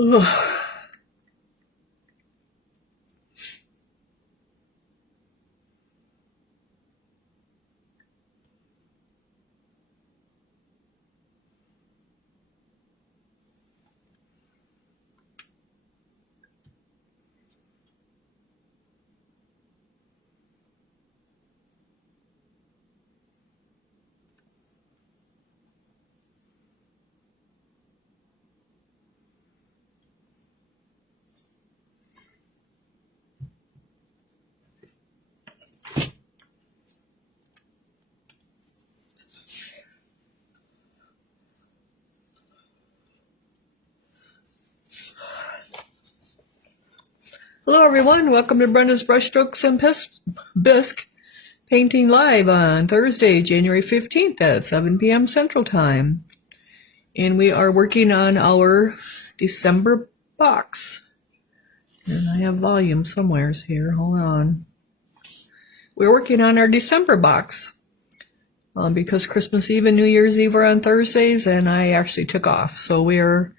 Ugh. Hello everyone, welcome to Brenda's Brushstrokes and Bisque Painting Live on Thursday, January 15th at 7 p.m. Central Time. And we are working on our December box. And I have volume somewheres here, hold on. We're working on our December box because Christmas Eve and New Year's Eve are on Thursdays and I actually took off. So we're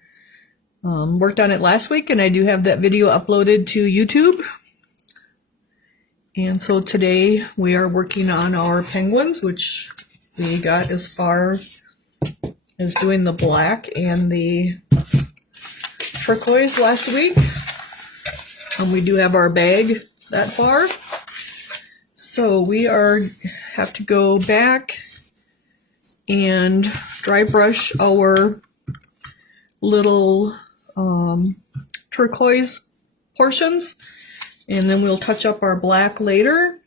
worked on it last week, and I do have that video uploaded to YouTube. And so today we are working on our penguins, which we got as far as doing the black and the turquoise last week. And we do have our bag that far. So we have to go back and dry brush our little turquoise portions, and then we'll touch up our black later.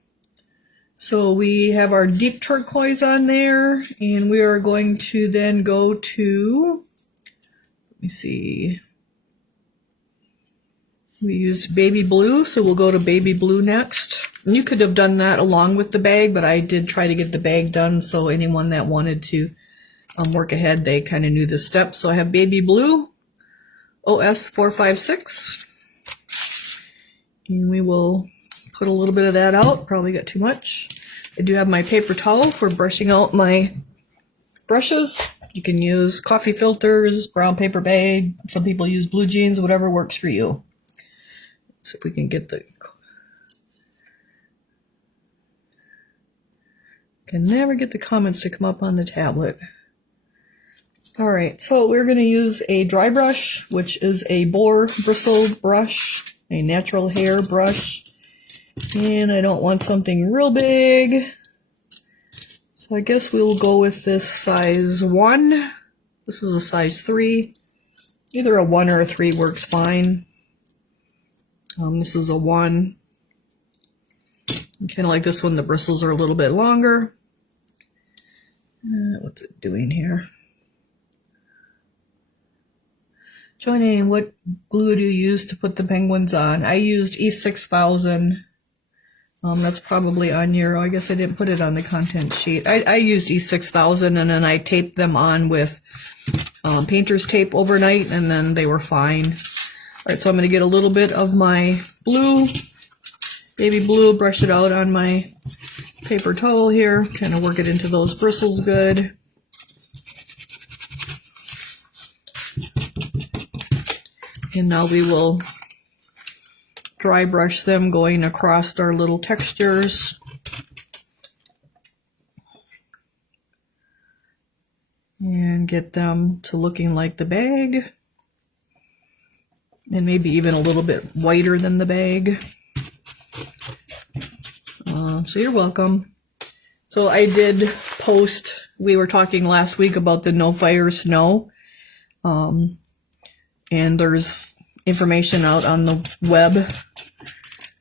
So we have our deep turquoise on there, and we are going to then go to, let me see, we used baby blue, so we'll go to baby blue next. And you could have done that along with the bag, but I did try to get the bag done so anyone that wanted to work ahead, they kind of knew the steps. So I have baby blue, OS 456, and we will put a little bit of that out. Probably got too much. I do have my paper towel for brushing out my brushes. You can use coffee filters, brown paper bag. Some people use blue jeans, whatever works for you. See if we can get the... Can never get the comments to come up on the tablet. Alright, so we're going to use a dry brush, which is a boar bristle brush, a natural hair brush, and I don't want something real big, so I guess we'll go with this size 1. This is a size 3. Either a 1 or a 3 works fine. This is a 1. Kind of like this one, the bristles are a little bit longer. What's it doing here? Johnny, what glue do you use to put the penguins on? I used E6000. That's probably on your, I guess I didn't put it on the content sheet. I used E6000, and then I taped them on with painter's tape overnight, and then they were fine. All right, so I'm going to get a little bit of my blue, baby blue, brush it out on my paper towel here, kind of work it into those bristles good. And now we will dry brush them going across our little textures. And get them to looking like the bag. And maybe even a little bit whiter than the bag. So you're welcome. So I did post, we were talking last week about the no fire snow. And there's information out on the web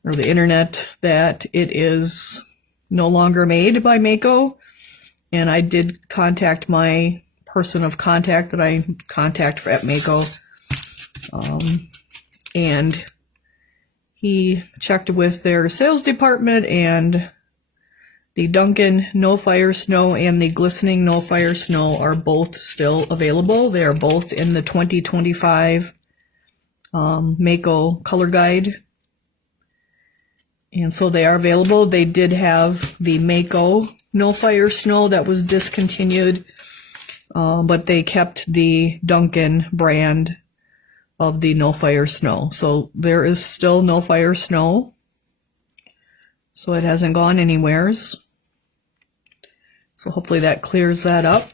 or the internet that it is no longer made by Mako. And I did contact my person of contact that I contact at Mako. And he checked with their sales department, and the Duncan No Fire Snow and the Glistening No Fire Snow are both still available. They are both in the 2025 Mako color guide. And so they are available. They did have the Mako No Fire Snow that was discontinued, but they kept the Duncan brand of the no fire snow. So there is still no fire snow. So it hasn't gone anywheres. So hopefully that clears that up.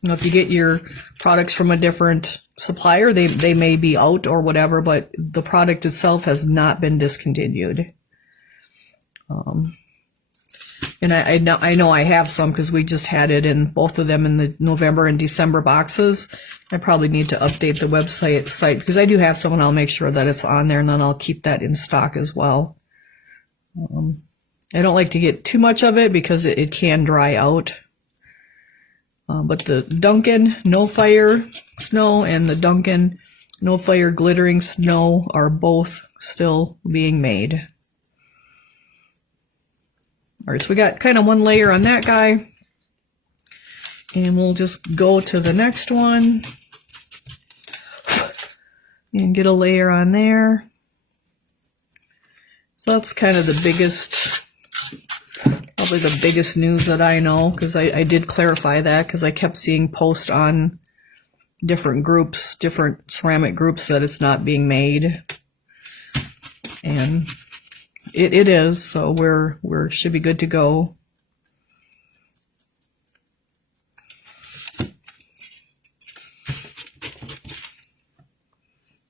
You know, if you get your products from a different supplier, they may be out or whatever, but the product itself has not been discontinued. And I know I have some because we just had it in both of them in the November and December boxes. I probably need to update the website because I do have some, and I'll make sure that it's on there, and then I'll keep that in stock as well. I don't like to get too much of it because it can dry out. But the Duncan No Fire Snow and the Duncan No Fire Glittering Snow are both still being made. All right, so we got kind of one layer on that guy. And we'll just go to the next one and get a layer on there. So that's kind of the biggest, probably the biggest news that I know, because I did clarify that because I kept seeing posts on different groups, different ceramic groups, that it's not being made. And it is, so we're should be good to go.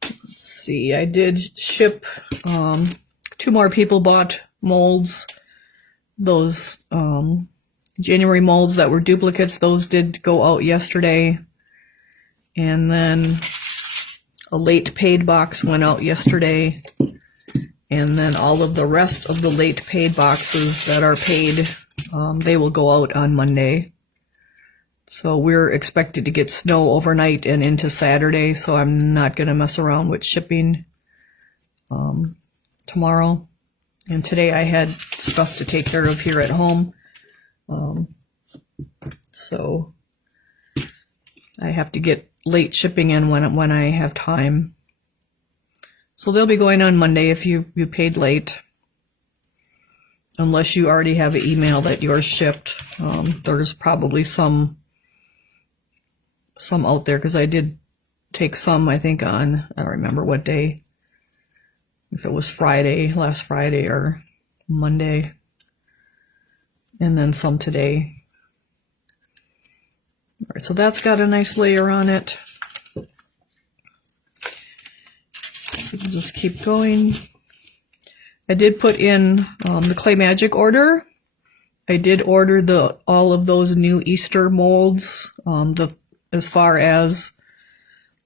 Let's see, I did ship, 2 more people bought molds. Those January molds that were duplicates, those did go out yesterday. And then a late paid box went out yesterday. And then all of the rest of the late paid boxes that are paid, they will go out on Monday. So we're expected to get snow overnight and into Saturday, so I'm not going to mess around with shipping tomorrow. And today I had stuff to take care of here at home. So I have to get late shipping in when I have time. So they'll be going on Monday if you paid late. Unless you already have an email that yours shipped. There's probably some out there, because I did take some, I think, on, I don't remember what day. If it was Friday, last Friday, or Monday. And then some today. All right, so that's got a nice layer on it. So we'll just keep going. I did put in the Clay Magic order. I did order all of those new Easter molds, as far as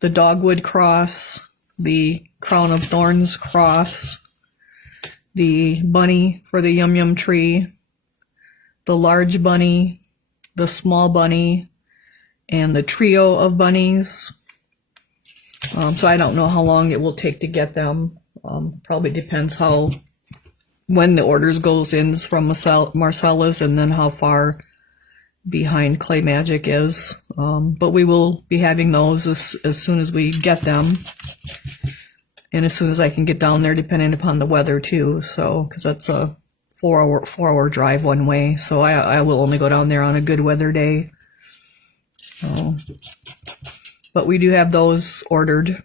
the Dogwood Cross, the Crown of Thorns Cross, the bunny for the Yum Yum tree, the large bunny, the small bunny, and the trio of bunnies. So I don't know how long it will take to get them. Probably depends when the orders goes in from Marcella's, and then how far behind Clay Magic is. But we will be having those as soon as we get them. And as soon as I can get down there, depending upon the weather too. So, because that's a 4-hour drive one way. So I will only go down there on a good weather day. But we do have those ordered.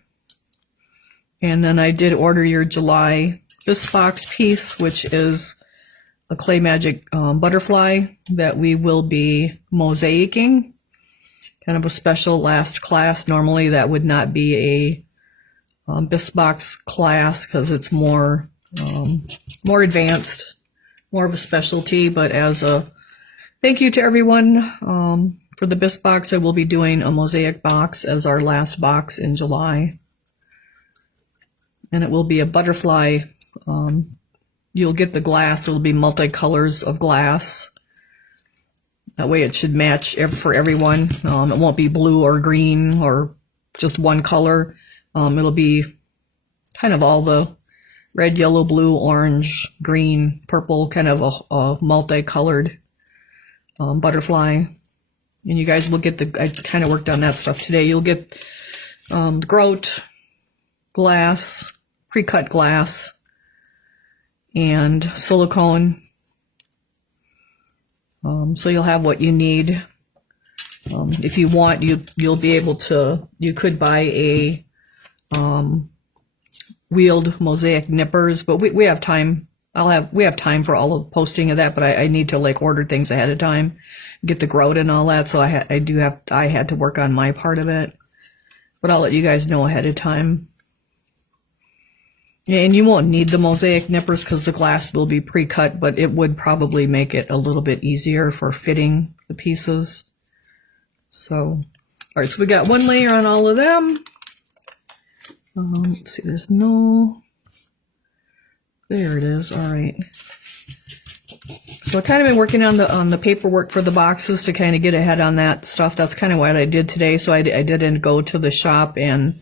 And then I did order your July this box piece, which is a Clay Magic butterfly that we will be mosaicing. Kind of a special last class. Normally that would not be a bisque box class because it's more advanced, more of a specialty. But as a thank you to everyone for the bisque box, I will be doing a mosaic box as our last box in July. And it will be a butterfly. You'll get the glass. It'll be multicolors of glass. That way it should match for everyone. It won't be blue or green or just one color. It'll be kind of all the red, yellow, blue, orange, green, purple, kind of a multicolored butterfly. And you guys will get I kind of worked on that stuff today. You'll get the grout, glass, pre-cut glass, and silicone. So you'll have what you need. If you want, you'll be able to, you could buy a wheeled mosaic nippers, but we have time. We have time for all of the posting of that, but I need to like order things ahead of time, get the grout and all that. So I had to work on my part of it, but I'll let you guys know ahead of time. Yeah, and you won't need the mosaic nippers because the glass will be pre-cut, but it would probably make it a little bit easier for fitting the pieces. So, all right, so we got one layer on all of them. Let's see, there's no, there it is. All right. So I've kind of been working on the paperwork for the boxes to kind of get ahead on that stuff. That's kind of what I did today. So I didn't go to the shop, and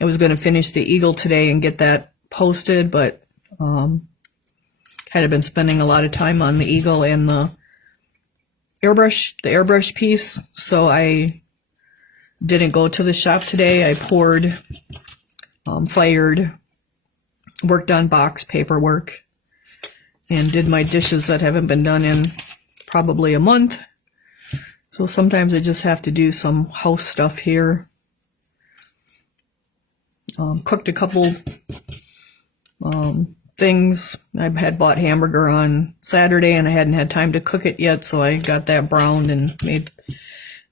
I was going to finish the eagle today and get that posted, but kind of been spending a lot of time on the eagle and the airbrush piece. So I didn't go to the shop today. I poured, fired, worked on box paperwork, and did my dishes that haven't been done in probably a month. So sometimes I just have to do some house stuff here. Cooked a couple things. I had bought hamburger on Saturday and I hadn't had time to cook it yet, so I got that browned and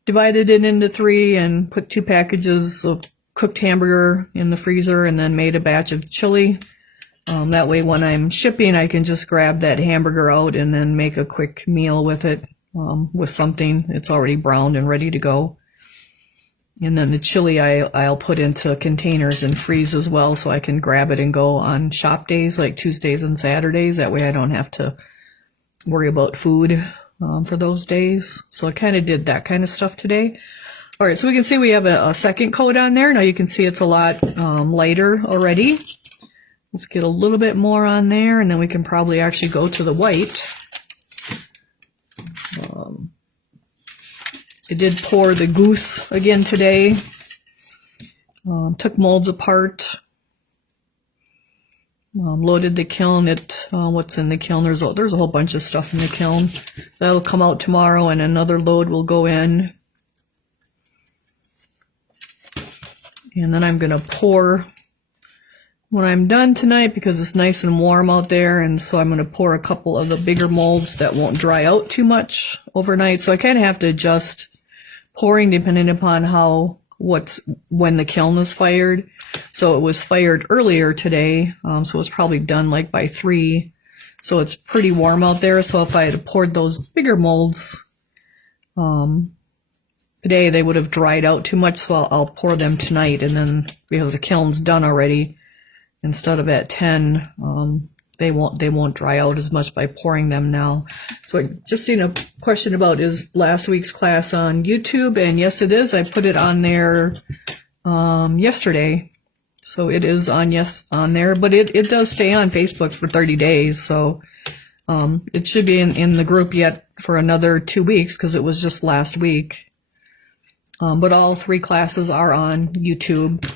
divided it into 3 and put 2 packages of cooked hamburger in the freezer, and then made a batch of chili. That way when I'm shipping, I can just grab that hamburger out and then make a quick meal with it, with something. It's already browned and ready to go. And then the chili I'll put into containers and freeze as well, so I can grab it and go on shop days like Tuesdays and Saturdays. That way I don't have to worry about food for those days. So I kind of did that kind of stuff today. All right, so we can see we have a second coat on there. Now you can see it's a lot lighter already. Let's get a little bit more on there, and then we can probably actually go to the white. I did pour the goose again today. Took molds apart. Loaded the kiln. What's in the kiln? There's a whole bunch of stuff in the kiln. That'll come out tomorrow, and another load will go in. And then I'm going to pour when I'm done tonight because it's nice and warm out there, and so I'm going to pour a couple of the bigger molds that won't dry out too much overnight. So I kind of have to adjust pouring depending upon when the kiln is fired. So it was fired earlier today, so it was probably done like by 3. So it's pretty warm out there. So if I had poured those bigger molds today, they would have dried out too much. So I'll pour them tonight, and then because the kiln's done already, instead of at 10, they won't dry out as much by pouring them now. So I just seen a question about, is last week's class on YouTube? And yes, it is. I put it on there yesterday. So it is on there, but it does stay on Facebook for 30 days. So it should be in the group yet for another 2 weeks because it was just last week. But all 3 classes are on YouTube.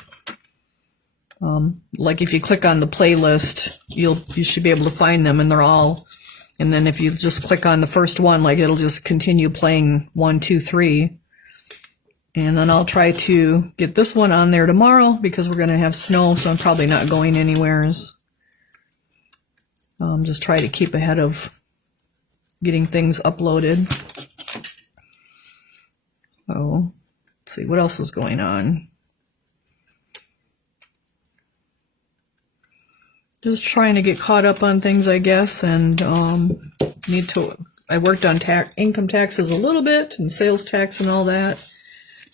Like if you click on the playlist, you should be able to find them, and they're all, and then if you just click on the first one, like it'll just continue playing 1, 2, 3. And then I'll try to get this one on there tomorrow because we're going to have snow, so I'm probably not going anywheres. Just try to keep ahead of getting things uploaded. Oh, let's see, what else is going on? Just trying to get caught up on things, I guess, and I worked on income taxes a little bit and sales tax and all that,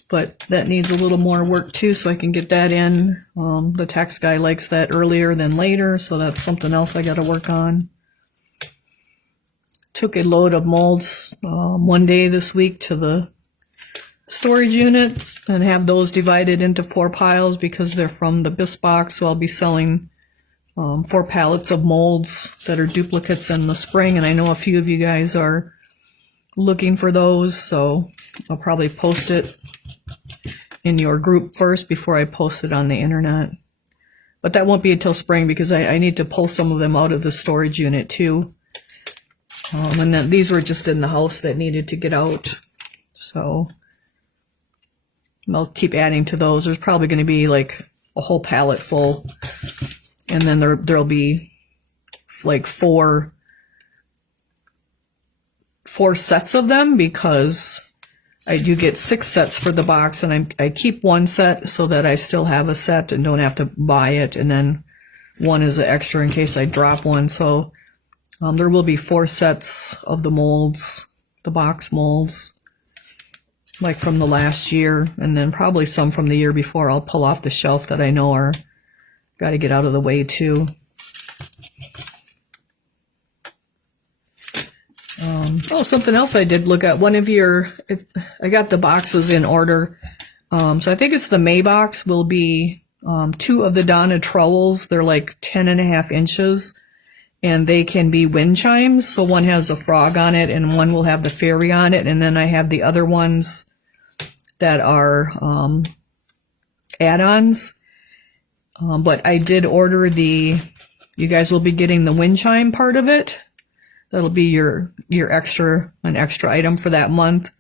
but that needs a little more work too, so I can get that in. The tax guy likes that earlier than later, so that's something else I got to work on. Took a load of molds one day this week to the storage unit and have those divided into 4 piles because they're from the BIS box, so I'll be selling 4 pallets of molds that are duplicates in the spring, and I know a few of you guys are looking for those, so I'll probably post it in your group first before I post it on the internet. But that won't be until spring because I need to pull some of them out of the storage unit too. And then these were just in the house that needed to get out, so I'll keep adding to those. There's probably going to be like a whole palette full. And then there'll be like four sets of them, because I do get 6 sets for the box, and I keep 1 set so that I still have a set and don't have to buy it, and then 1 is an extra in case I drop one. So there will be 4 sets of the molds, the box molds, like from the last year, and then probably some from the year before I'll pull off the shelf that I know are got to get out of the way too. Oh, something else I did look at. I got the boxes in order. So I think it's the May box will be 2 of the Donna trowels. They're like 10.5 inches, and they can be wind chimes. So one has a frog on it, and one will have the fairy on it. And then I have the other ones that are add-ons. But I did order you guys will be getting the wind chime part of it. That'll be your an extra item for that month.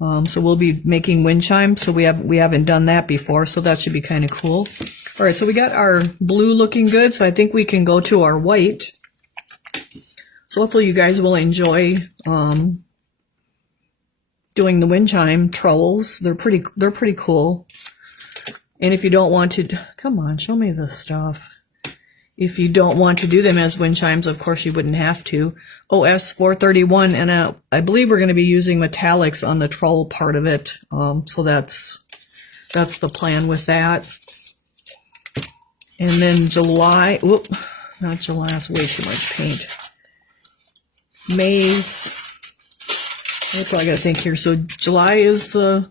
So we'll be making wind chimes. So we haven't done that before, so that should be kind of cool. All right, so we got our blue looking good. So I think we can go to our white. So hopefully you guys will enjoy doing the wind chime trowels. They're pretty cool. And if you don't want to, come on, show me the stuff. If you don't want to do them as wind chimes, of course you wouldn't have to. OS 431, and I believe we're going to be using metallics on the trowel part of it. So that's the plan with that. And then July, not July, that's way too much paint. May's, that's all I got to think here. So July is the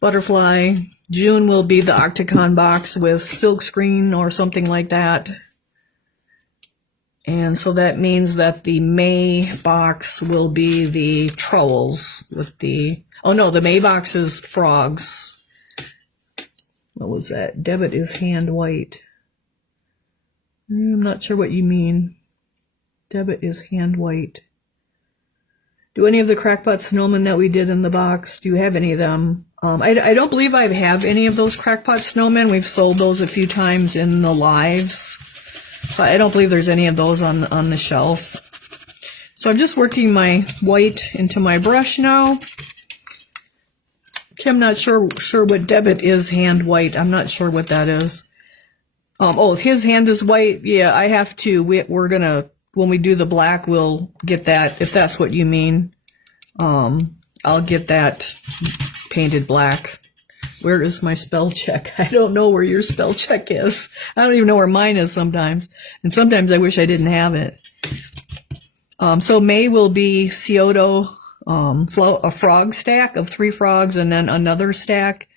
butterfly. June will be the Octagon box with silk screen or something like that. And so that means that the May box will be the trowels with the, oh no, the May box is frogs. What was that? Debit is hand white. I'm not sure what you mean. Debit is hand white. Do any of the crackpot snowmen that we did in the box, do you have any of them? I don't believe I have any of those crackpot snowmen. We've sold those a few times in the lives. So I don't believe there's any of those on the shelf. So I'm just working my white into my brush now. Okay, I'm not sure what Debit is hand white. I'm not sure what that is. Oh, if his hand is white, yeah, I have to. We're gonna, when we do the black, we'll get that, if that's what you mean. I'll get that painted black. Where is my spell check? I don't know where your spell check is. I don't even know where mine is sometimes. And sometimes I wish I didn't have it. So May will be Scioto, a frog stack of 3 frogs and then another stack.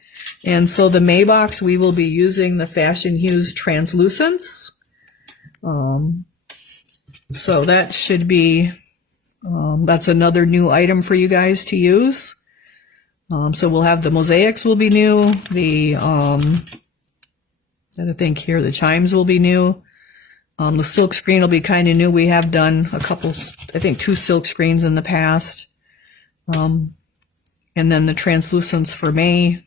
And so the May box, we will be using the Fashion Hues Translucents. So that should be, that's another new item for you guys to use. So we'll have the mosaics will be new. The, I think here, the chimes will be new. The silk screen will be kind of new. We have done a couple, I think 2 silk screens in the past. And then the translucents for May.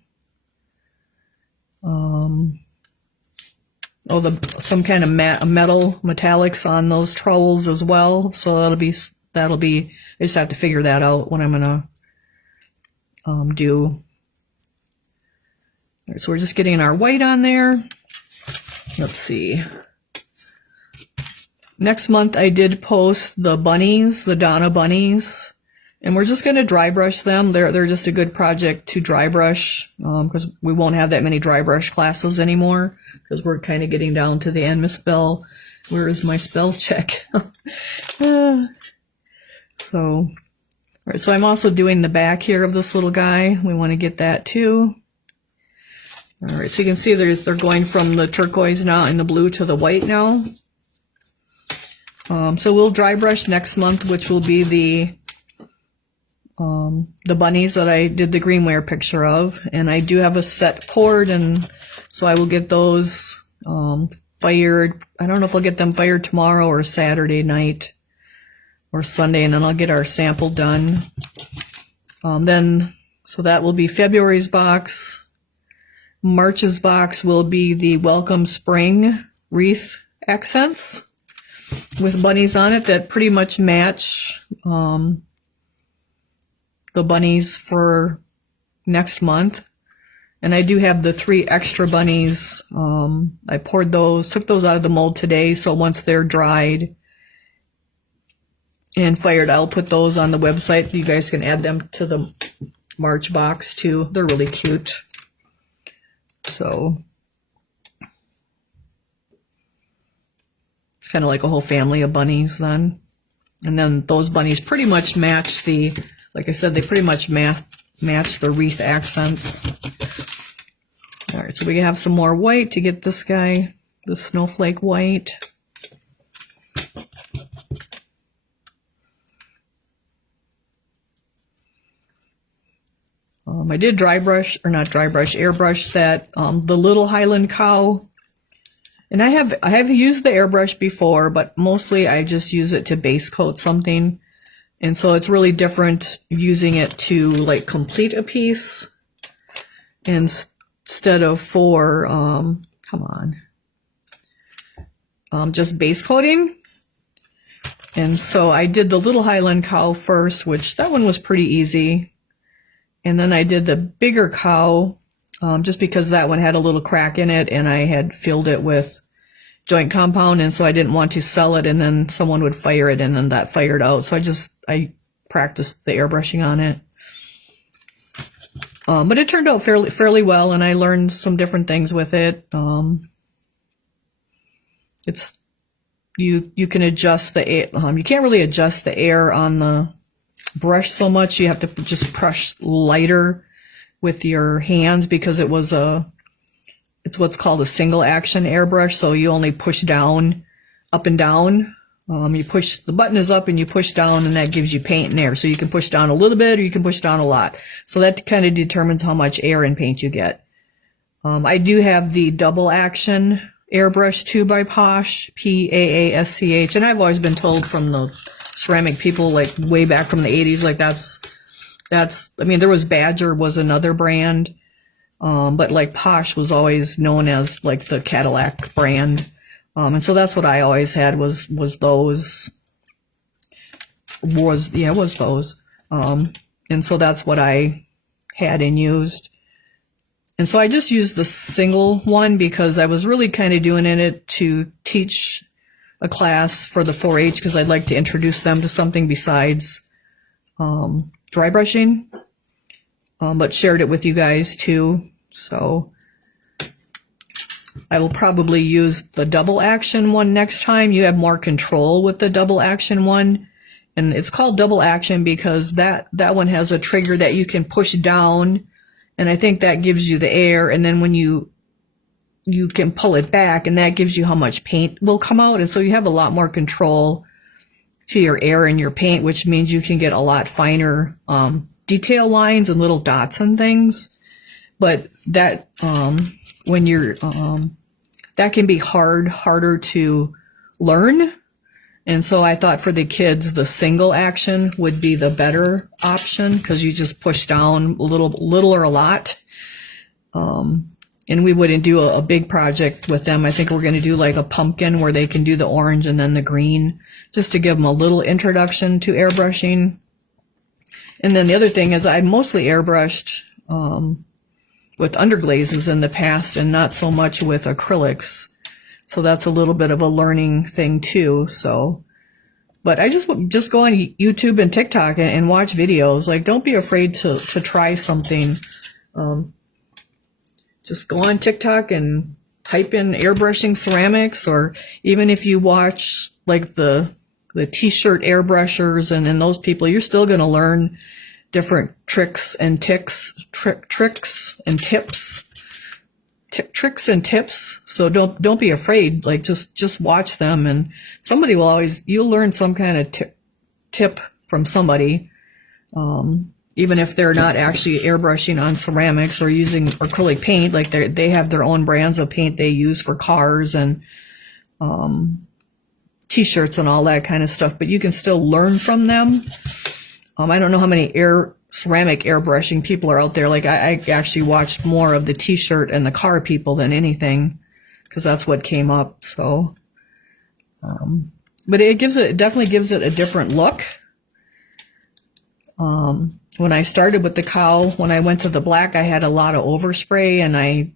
Some kind of metal metallics on those trowels as well. So that'll be, I just have to figure that out when I'm gonna do. All right, so we're just getting our white on there. Let's see. Next month I did post the bunnies, the Donna bunnies, and we're just going to dry brush them. They're just a good project to dry brush, because we won't have that many dry brush classes anymore, because we're kind of getting down to the end. Miss Bell, where is my spell check? So, all right, so I'm also doing the back here of this little guy. We want to get that too. All right, so you can see they're going from the turquoise now and the blue to the white now. So we'll dry brush next month, which will be the bunnies that I did the greenware picture of. And I do have a set poured, and so I will get those fired. I don't know if I'll get them fired tomorrow or Saturday night or Sunday, and then I'll get our sample done. So that will be February's box. March's box will be the Welcome Spring wreath accents with bunnies on it that pretty much match the bunnies for next month. And I do have the 3 extra bunnies. I took those out of the mold today, so once they're dried and fired, I'll put those on the website. You guys can add them to the March box too. They're really cute. So it's kind of like a whole family of bunnies then. And then those bunnies pretty much match like I said, they pretty much match the wreath accents. All right, so we have some more white to get this guy, the snowflake white. I did airbrush that, the little Highland cow. And I have used the airbrush before, but mostly I just use it to base coat something. And so it's really different using it to like complete a piece instead of for, just base coating. And so I did the little Highland cow first, which that one was pretty easy. And then I did the bigger cow, just because that one had a little crack in it and I had filled it with joint compound, and so I didn't want to sell it and then someone would fire it and then that fired out. So I practiced the airbrushing on it. But it turned out fairly well, and I learned some different things with it. You can adjust the air. You can't really adjust the air on the brush so much. You have to just brush lighter with your hands because it's what's called a single action airbrush. So you only push down, up and down. You push, the button is up and you push down, and that gives you paint and air. So you can push down a little bit or you can push down a lot. So that kind of determines how much air and paint you get. I do have the double action airbrush 2 by Posh, Paasch, and I've always been told from the ceramic people, like way back from the 80s, like that's, I mean, there was Badger was another brand, but like Posh was always known as like the Cadillac brand. And so that's what I always had was those. And so that's what I had and used. And so I just used the single one because I was really kind of doing it to teach a class for the 4-H because I'd like to introduce them to something besides dry brushing, but shared it with you guys too. So I will probably use the double action one next time. You have more control with the double action one. And it's called double action because that one has a trigger that you can push down. And I think that gives you the air. And then when you can pull it back, and that gives you how much paint will come out. And so you have a lot more control to your air and your paint, which means you can get a lot finer detail lines and little dots and things. But that when you're that can be harder to learn. And so I thought for the kids, the single action would be the better option because you just push down a little or a lot. And we wouldn't do a big project with them. I think we're going to do like a pumpkin where they can do the orange and then the green, just to give them a little introduction to airbrushing. And then the other thing is I mostly airbrushed with underglazes in the past and not so much with acrylics. So that's a little bit of a learning thing too. So, but I just go on YouTube and TikTok and watch videos. Like, don't be afraid to try something. Just go on TikTok and type in airbrushing ceramics, or even if you watch like the t-shirt airbrushers and those people, you're still going to learn different tricks and tips. So don't be afraid. Like just watch them, and somebody you'll learn some kind of tip from somebody. Even if they're not actually airbrushing on ceramics or using acrylic paint, like they have their own brands of paint they use for cars and t-shirts and all that kind of stuff, but you can still learn from them. I don't know how many ceramic airbrushing people are out there. Like I actually watched more of the t-shirt and the car people than anything, because that's what came up. So, but it definitely gives it a different look. When I started with the cow, when I went to the black, I had a lot of overspray, and I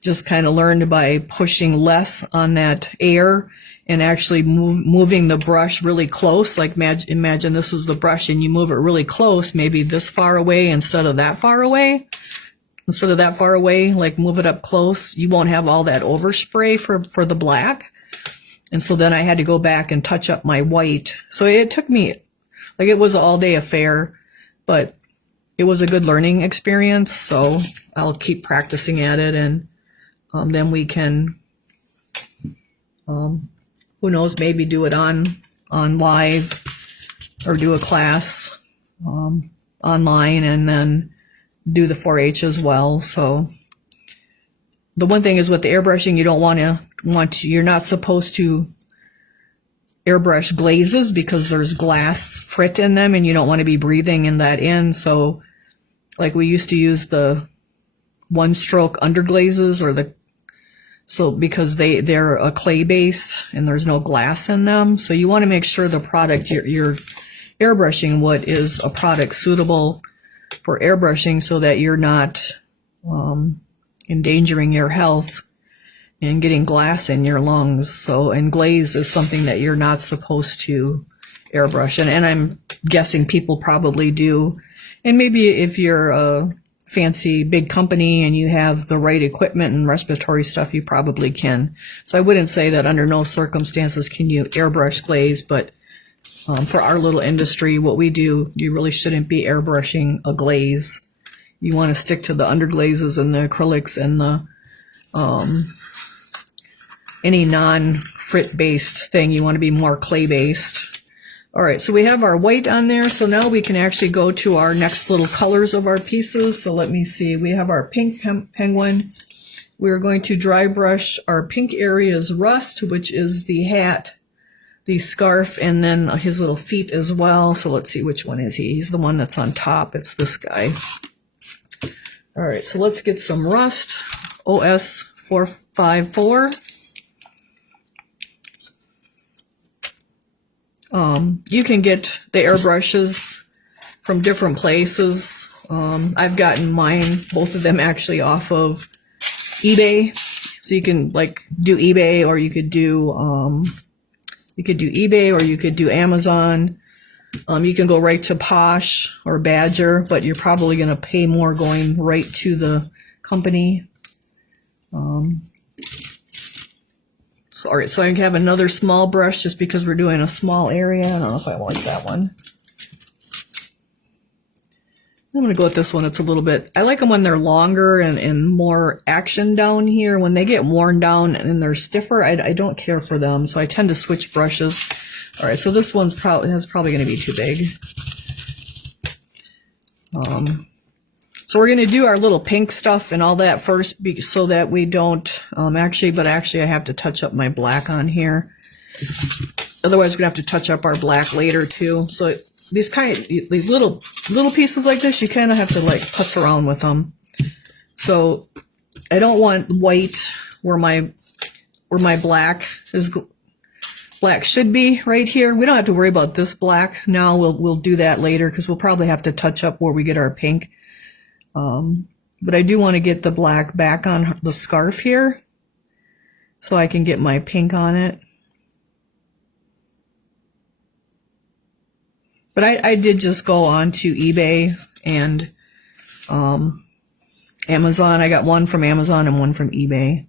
just kind of learned by pushing less on that air and actually moving the brush really close. Like imagine this is the brush and you move it really close, maybe this far away instead of that far away. Instead of that far away, like move it up close. You won't have all that overspray for the black. And so then I had to go back and touch up my white. So it took me, like it was an all-day affair, but it was a good learning experience. So I'll keep practicing at it, and then we can, who knows, maybe do it on live, or do a class online, and then do the 4-H as well. So the one thing is with the airbrushing, you don't want to, you're not supposed to airbrush glazes because there's glass frit in them, and you don't want to be breathing in that in. So like we used to use the one stroke underglazes, so because they're a clay base and there's no glass in them. So you want to make sure the product you're airbrushing with is a product suitable for airbrushing, so that you're not endangering your health and getting glass in your lungs. So, and glaze is something that you're not supposed to airbrush. And I'm guessing people probably do. And maybe if you're a fancy big company and you have the right equipment and respiratory stuff, you probably can. So I wouldn't say that under no circumstances can you airbrush glaze, but for our little industry, what we do, you really shouldn't be airbrushing a glaze. You want to stick to the underglazes and the acrylics and the any non-frit based thing. You want to be more clay based. All right, so we have our white on there. So now we can actually go to our next little colors of our pieces. So let me see. We have our pink penguin. We're going to dry brush our pink areas rust, which is the hat, the scarf, and then his little feet as well. So let's see, which one is he? He's the one that's on top. It's this guy. All right, so let's get some rust. OS 454. You can get the airbrushes from different places. I've gotten mine, both of them actually, off of eBay. So you can like do eBay, or you could do eBay, or you could do Amazon. You can go right to Posh or Badger, but you're probably going to pay more going right to the company. All right, so I have another small brush just because we're doing a small area. I don't know if I want that one. I'm going to go with this one. It's a little bit, I like them when they're longer and more action down here. When they get worn down and they're stiffer, I don't care for them, so I tend to switch brushes. All right, so this one's probably going to be too big. So we're going to do our little pink stuff and all that first, so that we don't, actually I have to touch up my black on here. Otherwise, we're going to have to touch up our black later too. So these little pieces like this, you kind of have to like putz around with them. So I don't want white where my black should be right here. We don't have to worry about this black now. We'll do that later, because we'll probably have to touch up where we get our pink. But I do want to get the black back on the scarf here, so I can get my pink on it. But I did just go on to eBay and Amazon. I got one from Amazon and one from eBay.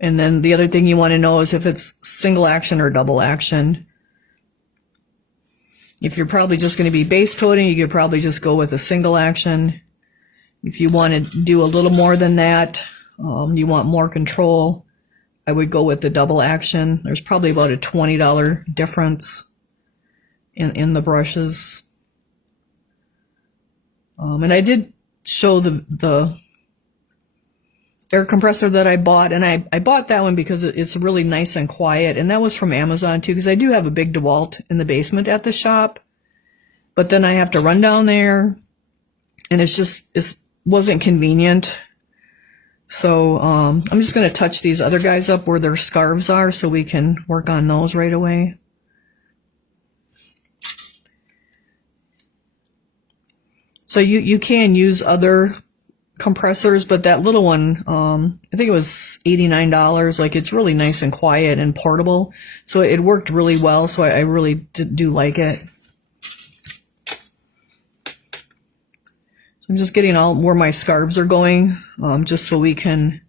And then the other thing you want to know is if it's single action or double action. If you're probably just going to be base coating, you could probably just go with a single action. If you want to do a little more than that, you want more control, I would go with the double action. There's probably about a $20 difference in the brushes. And I did show the air compressor that I bought, and I bought that one because it's really nice and quiet, and that was from Amazon too, because I do have a big DeWalt in the basement at the shop, but then I have to run down there, and it wasn't convenient. So I'm just going to touch these other guys up where their scarves are so we can work on those right away. So you can use other compressors, but that little one, I think it was $89. Like, it's really nice and quiet and portable. So it worked really well. So I really do like it. I'm just getting all where my scarves are going, just so we can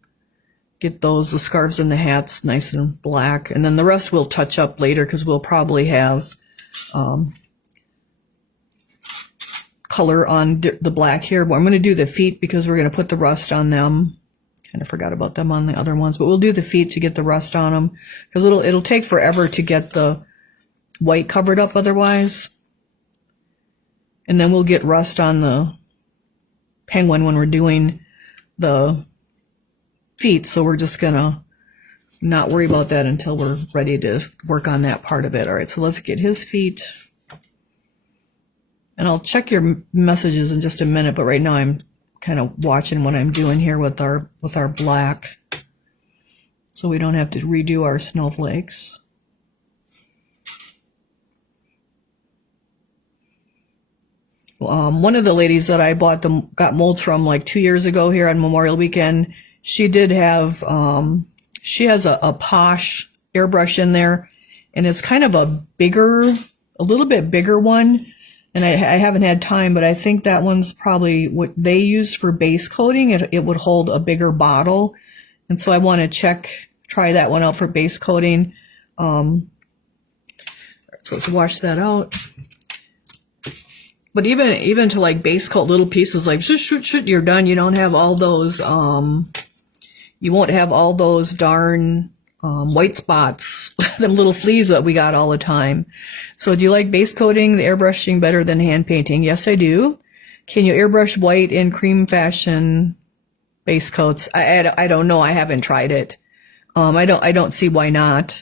get the scarves and the hats nice and black. And then the rest we'll touch up later because we'll probably have color on the black here. But I'm going to do the feet because we're going to put the rust on them. Kind of forgot about them on the other ones, but we'll do the feet to get the rust on them because it'll take forever to get the white covered up otherwise. And then we'll get rust on the penguin when we're doing the feet, so we're just gonna not worry about that until we're ready to work on that part of it. All right, so let's get his feet, and I'll check your messages in just a minute, but right now I'm kind of watching what I'm doing here with our black, so we don't have to redo our snowflakes. One of the ladies that I got molds from like 2 years ago here on Memorial Weekend, she did have, she has a Posh airbrush in there, and it's kind of a little bit bigger one, and I haven't had time, but I think that one's probably what they used for base coating. It would hold a bigger bottle, and so I want to try that one out for base coating. So let's wash that out. But even to like base coat little pieces, like shoot, you're done. You don't have all those, you won't have all those darn white spots, them little fleas that we got all the time. So do you like base coating the airbrushing better than hand painting? Yes, I do. Can you airbrush white in cream fashion base coats? I don't know. I haven't tried it. I don't see why not.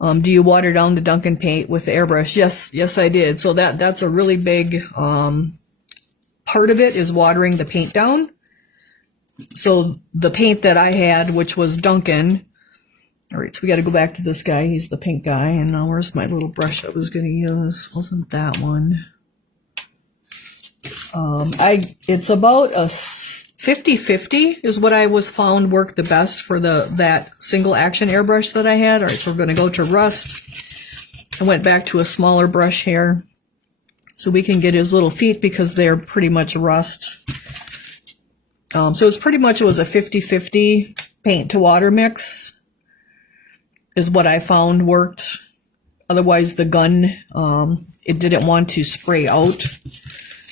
Do you water down the Dunkin' paint with the airbrush? Yes, I did. So that's a really big part of it, is watering the paint down. So the paint that I had, which was Dunkin', all right, so we got to go back to this guy. He's the pink guy. And now where's my little brush I was going to use? Wasn't that one? It's about a 50-50 is what I was found worked the best for that single action airbrush that I had. All right, so we're going to go to rust. I went back to a smaller brush here so we can get his little feet because they're pretty much rust. So it was a 50-50 paint to water mix is what I found worked. Otherwise the gun, it didn't want to spray out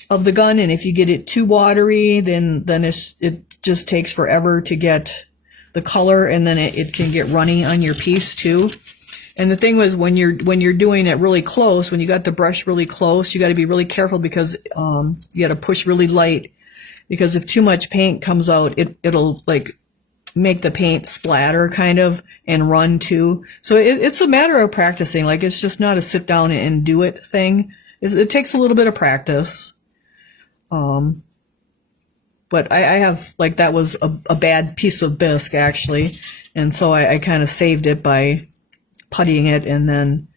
of the gun, and if you get it too watery, then it just takes forever to get the color, and then it can get runny on your piece too. And the thing was, when you're doing it really close, when you got the brush really close, you got to be really careful because you got to push really light, because if too much paint comes out, it'll like make the paint splatter kind of and run too. So it's a matter of practicing. Like, it's just not a sit down and do it thing. It takes a little bit of practice. But I have, like, that was a bad piece of bisque actually, and so I kind of saved it by puttying it and then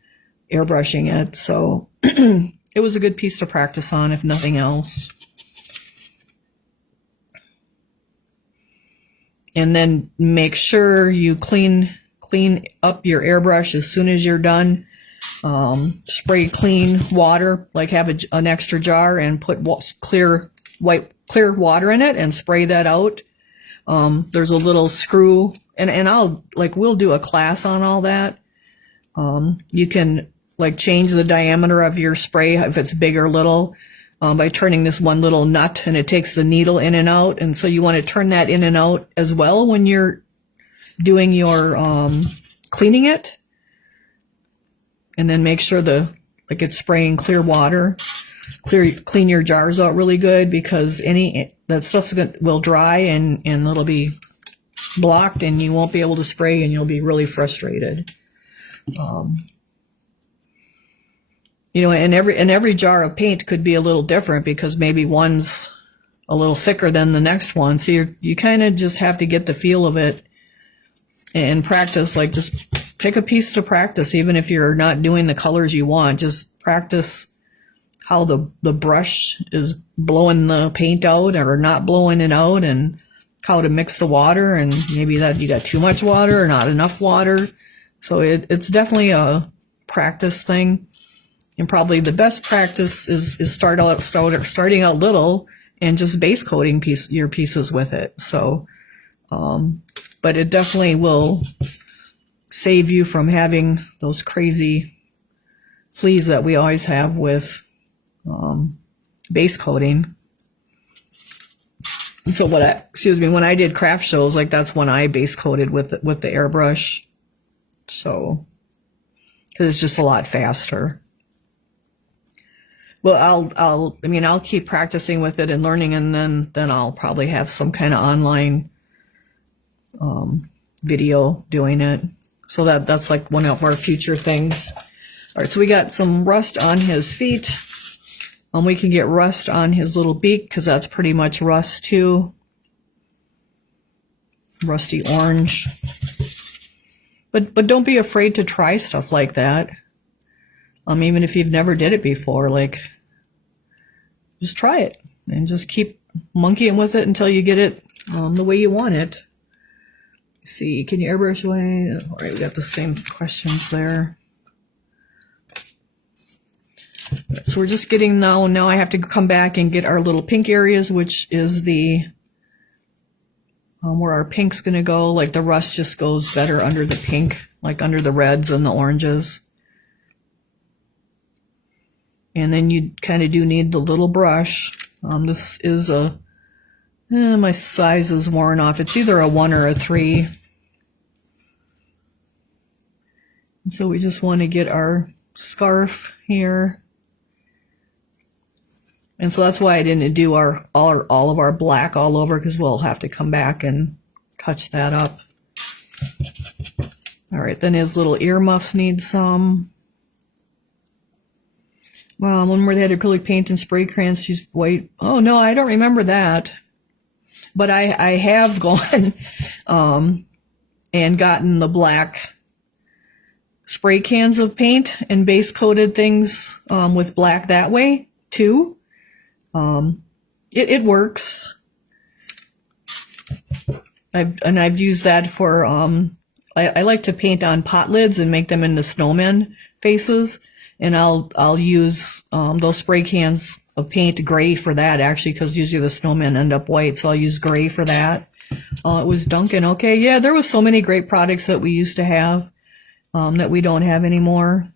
airbrushing it. So it was a good piece to practice on, if nothing else. And then make sure you clean up your airbrush as soon as you're done. Spray clean water, like have an extra jar and put clear water in it and spray that out. There's a little screw, and we'll do a class on all that. You can like change the diameter of your spray if it's big or little, by turning this one little nut, and it takes the needle in and out. And so you want to turn that in and out as well when you're doing your cleaning it. And then make sure it's spraying clear water. Clean your jars out really good, because that stuff will dry and it'll be blocked and you won't be able to spray and you'll be really frustrated. You know, and every jar of paint could be a little different because maybe one's a little thicker than the next one. So you kind of just have to get the feel of it and practice. Like, just pick a piece to practice, even if you're not doing the colors you want. Just practice how the brush is blowing the paint out or not blowing it out, and how to mix the water, and maybe that you got too much water or not enough water. So it's definitely a practice thing. And probably the best practice is starting out little and just base coating your pieces with it. So, but it definitely will save you from having those crazy fleas that we always have with base coating. And so when I did craft shows, like, that's when I base coated with the airbrush. So, because it's just a lot faster. Well, I'll keep practicing with it and learning, and then I'll probably have some kind of online video doing it. So that's like one of our future things. All right, so we got some rust on his feet. We can get rust on his little beak because that's pretty much rust too. Rusty orange. But don't be afraid to try stuff like that. Even if you've never did it before, like, just try it and just keep monkeying with it until you get it the way you want it. Let's see, can you airbrush away? All right, we got the same questions there. So we're just getting now I have to come back and get our little pink areas, which is the where our pink's gonna go. Like, the rust just goes better under the pink, like under the reds and the oranges. And then you kind of do need the little brush. This is my size is worn off. It's either a 1 or a 3. And so we just want to get our scarf here. And so that's why I didn't do all of our black all over, because we'll have to come back and touch that up. All right, then his little earmuffs need some. One where they had acrylic paint and spray crayons used white. Oh, no, I don't remember that. But I have gone and gotten the black spray cans of paint and base coated things with black that way, too. It works. I've used that for, I like to paint on pot lids and make them into snowman faces. And I'll use those spray cans of paint gray for that, actually, because usually the snowmen end up white, so I'll use gray for that. It was Duncan. Okay, yeah, there was so many great products that we used to have that we don't have anymore.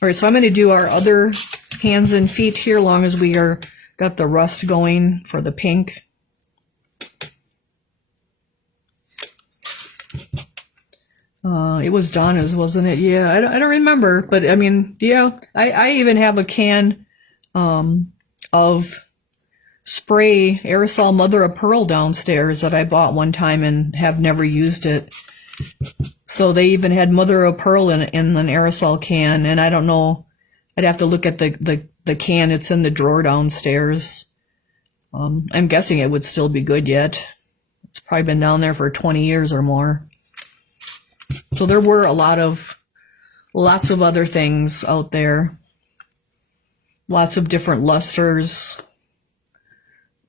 All right, so I'm going to do our other hands and feet here, long as we got the rust going for the pink. It was Donna's, wasn't it? Yeah, I don't remember, but I mean, yeah, I even have a can of spray aerosol mother of pearl downstairs that I bought one time and have never used it. So they even had mother of pearl in an aerosol can, and I don't know, I'd have to look at the can. It's in the drawer downstairs. I'm guessing it would still be good yet. It's probably been down there for 20 years or more. So there were lots of other things out there. Lots of different lusters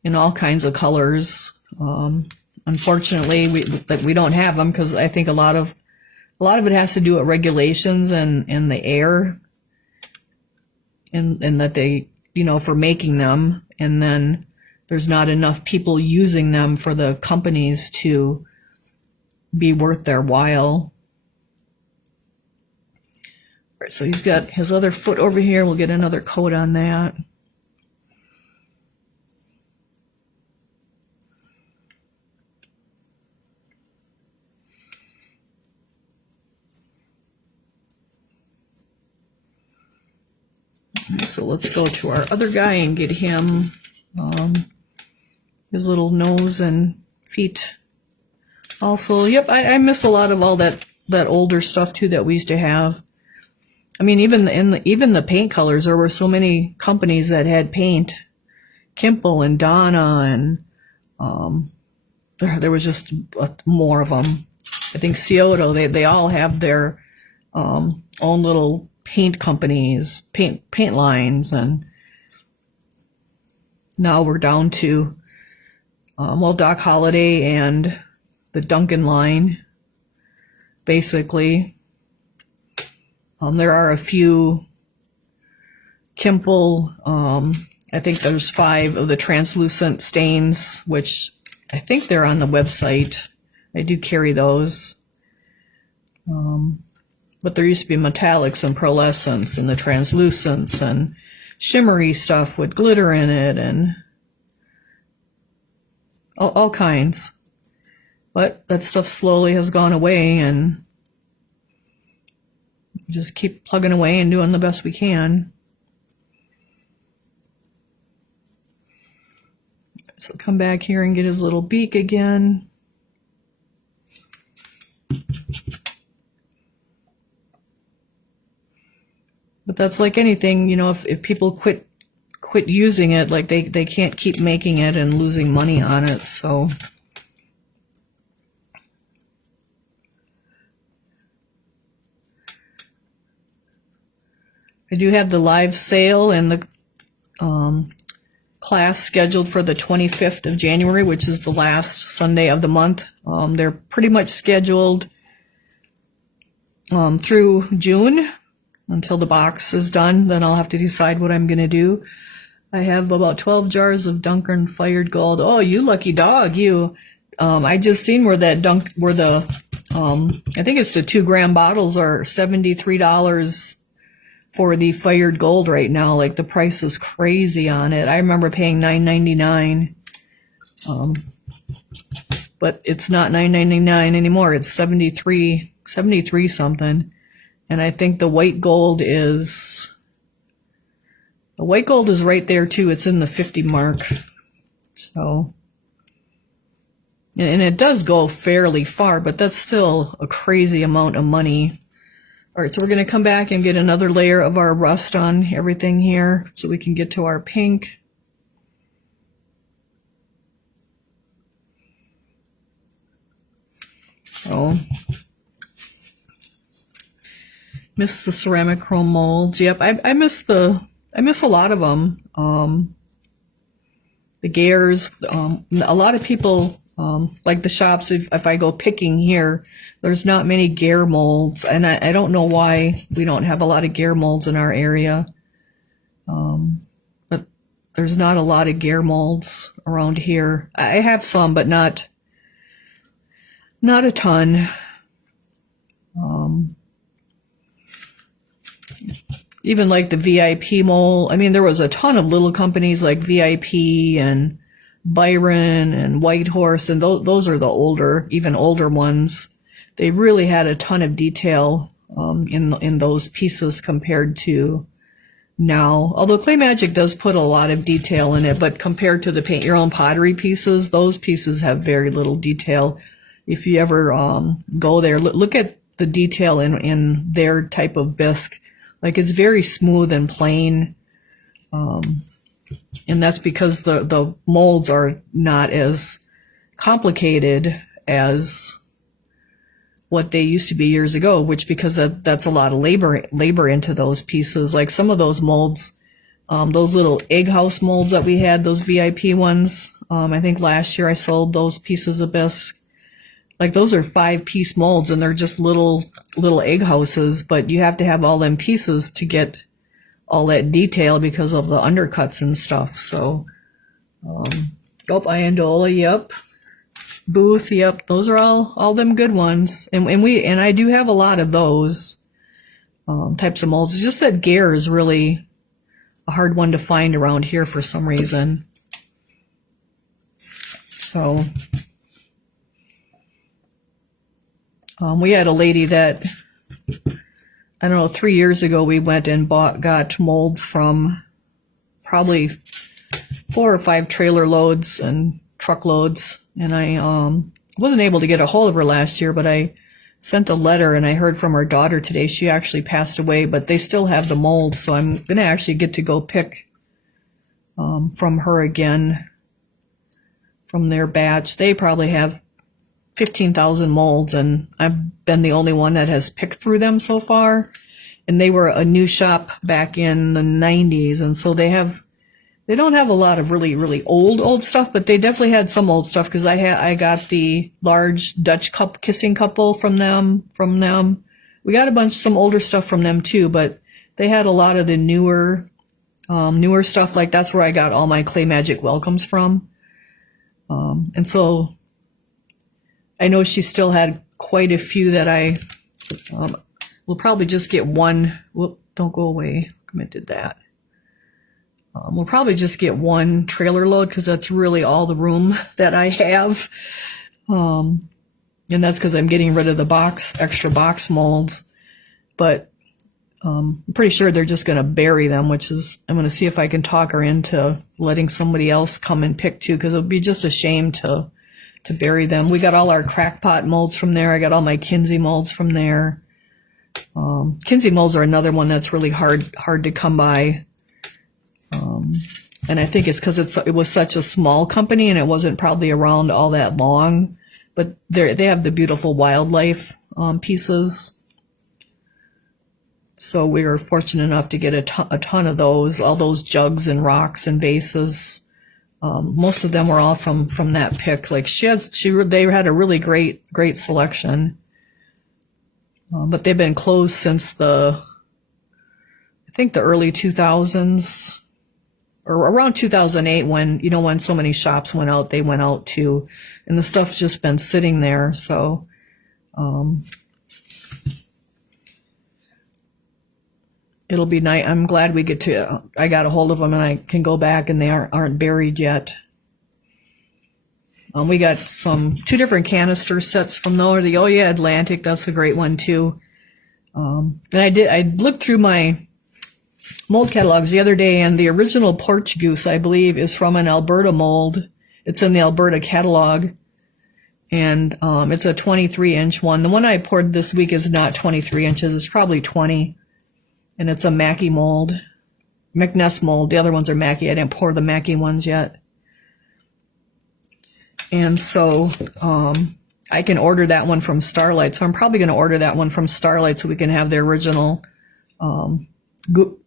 in all kinds of colors. Unfortunately, we don't have them, because I think a lot of it has to do with regulations and the air, and that they, for making them, and then there's not enough people using them for the companies to be worth their while. All right, so he's got his other foot over here. We'll get another coat on that. So let's go to our other guy and get him his little nose and feet. Also, yep, I miss a lot of all that that older stuff too that we used to have. I mean, even the paint colors, there were so many companies that had paint. Kimple and Donna, and there was just more of them. I think Scioto, they all have their own little paint companies, paint lines, and now we're down to Doc Holliday and the Duncan line, basically. There are a few Kimple. I think there's 5 of the translucent stains, which I think they're on the website. I do carry those. But there used to be metallics and pearlescents and the translucents and shimmery stuff with glitter in it and all kinds. But that stuff slowly has gone away, and we just keep plugging away and doing the best we can. So come back here and get his little beak again. But that's like anything, if people quit using it, like they can't keep making it and losing money on it, so. I do have the live sale and the class scheduled for the 25th of January, which is the last Sunday of the month. They're pretty much scheduled through June until the box is done. Then I'll have to decide what I'm going to do. I have about 12 jars of Duncan Fired Gold. Oh, you lucky dog, you. I just seen where I think it's the 2-gram bottles are $73 for the Fired Gold right now. Like, the price is crazy on it. I remember paying $9.99. But it's not $9.99 anymore. It's $73 something. And I think the white gold is right there too. It's in the 50 mark. So, and it does go fairly far, but that's still a crazy amount of money. All right, so we're going to come back and get another layer of our rust on everything here so we can get to our pink. So, miss the ceramic chrome molds. Yep, I miss a lot of them. The Gares, a lot of people, like the shops, if I go picking here, there's not many Gare molds, and I don't know why we don't have a lot of Gare molds in our area. But there's not a lot of Gare molds around here. I have some, but not a ton. Even like the VIP mold. I mean, there was a ton of little companies like VIP and Byron and Whitehorse, and those are the even older ones. They really had a ton of detail in those pieces compared to now. Although Clay Magic does put a lot of detail in it, but compared to the paint your own pottery pieces, those pieces have very little detail. If you ever go there, look at the detail in their type of bisque. Like, it's very smooth and plain. And that's because the molds are not as complicated as what they used to be years ago, which because that's a lot of labor into those pieces. Like some of those molds, those little egg house molds that we had, those VIP ones, I think last year I sold those pieces of bisque. Like, those are 5-piece molds, and they're just little egg houses, but you have to have all them pieces to get all that detail because of the undercuts and stuff. So, Iondola, yep. Booth, yep. Those are all them good ones. And I do have a lot of those types of molds. It's just that Gare is really a hard one to find around here for some reason. So, we had a lady that, I don't know, 3 years ago we went and got molds from probably 4 or 5 trailer loads and truckloads, and I wasn't able to get a hold of her last year, but I sent a letter, and I heard from her daughter today. She actually passed away, but they still have the molds, so I'm going to actually get to go pick from her again, from their batch. They probably have 15,000 molds, and I've been the only one that has picked through them so far. And they were a new shop back in the 90s, and so they don't have a lot of really old stuff, but they definitely had some old stuff, because I got the large Dutch cup kissing couple from them. We got some older stuff from them too, but they had a lot of the newer stuff. Like that's where I got all my Clay Magic welcomes from. And so I know she still had quite a few that I will probably just get one. Whoop, don't go away. I did that. We'll probably just get one trailer load, because that's really all the room that I have. And that's because I'm getting rid of the extra box molds. But I'm pretty sure they're just going to bury them, I'm going to see if I can talk her into letting somebody else come and pick too, because it would be just a shame to bury them. We got all our crackpot molds from there. I got all my Kinsey molds from there. Kinsey molds are another one that's really hard to come by. And I think it's because it was such a small company and it wasn't probably around all that long, but they have the beautiful wildlife pieces. So we were fortunate enough to get a ton of those, all those jugs and rocks and vases. Most of them were all from that pick. Like they had a really great selection. But they've been closed since I think the early 2000s. Or around 2008, when so many shops went out, they went out too, and the stuff's just been sitting there. So, it'll be nice. I'm glad I got a hold of them and I can go back and they aren't buried yet. We got two different canister sets from there. Oh yeah, Atlantic, that's a great one too. And I looked through my mold catalogs the other day, and the original Porch Goose, I believe, is from an Alberta mold. It's in the Alberta catalog, and it's a 23-inch one. The one I poured this week is not 23 inches. It's probably 20, and it's a Mackie mold, McNess mold. The other ones are Mackie. I didn't pour the Mackie ones yet. And so I can order that one from Starlight. So I'm probably going to order that one from Starlight so we can have the original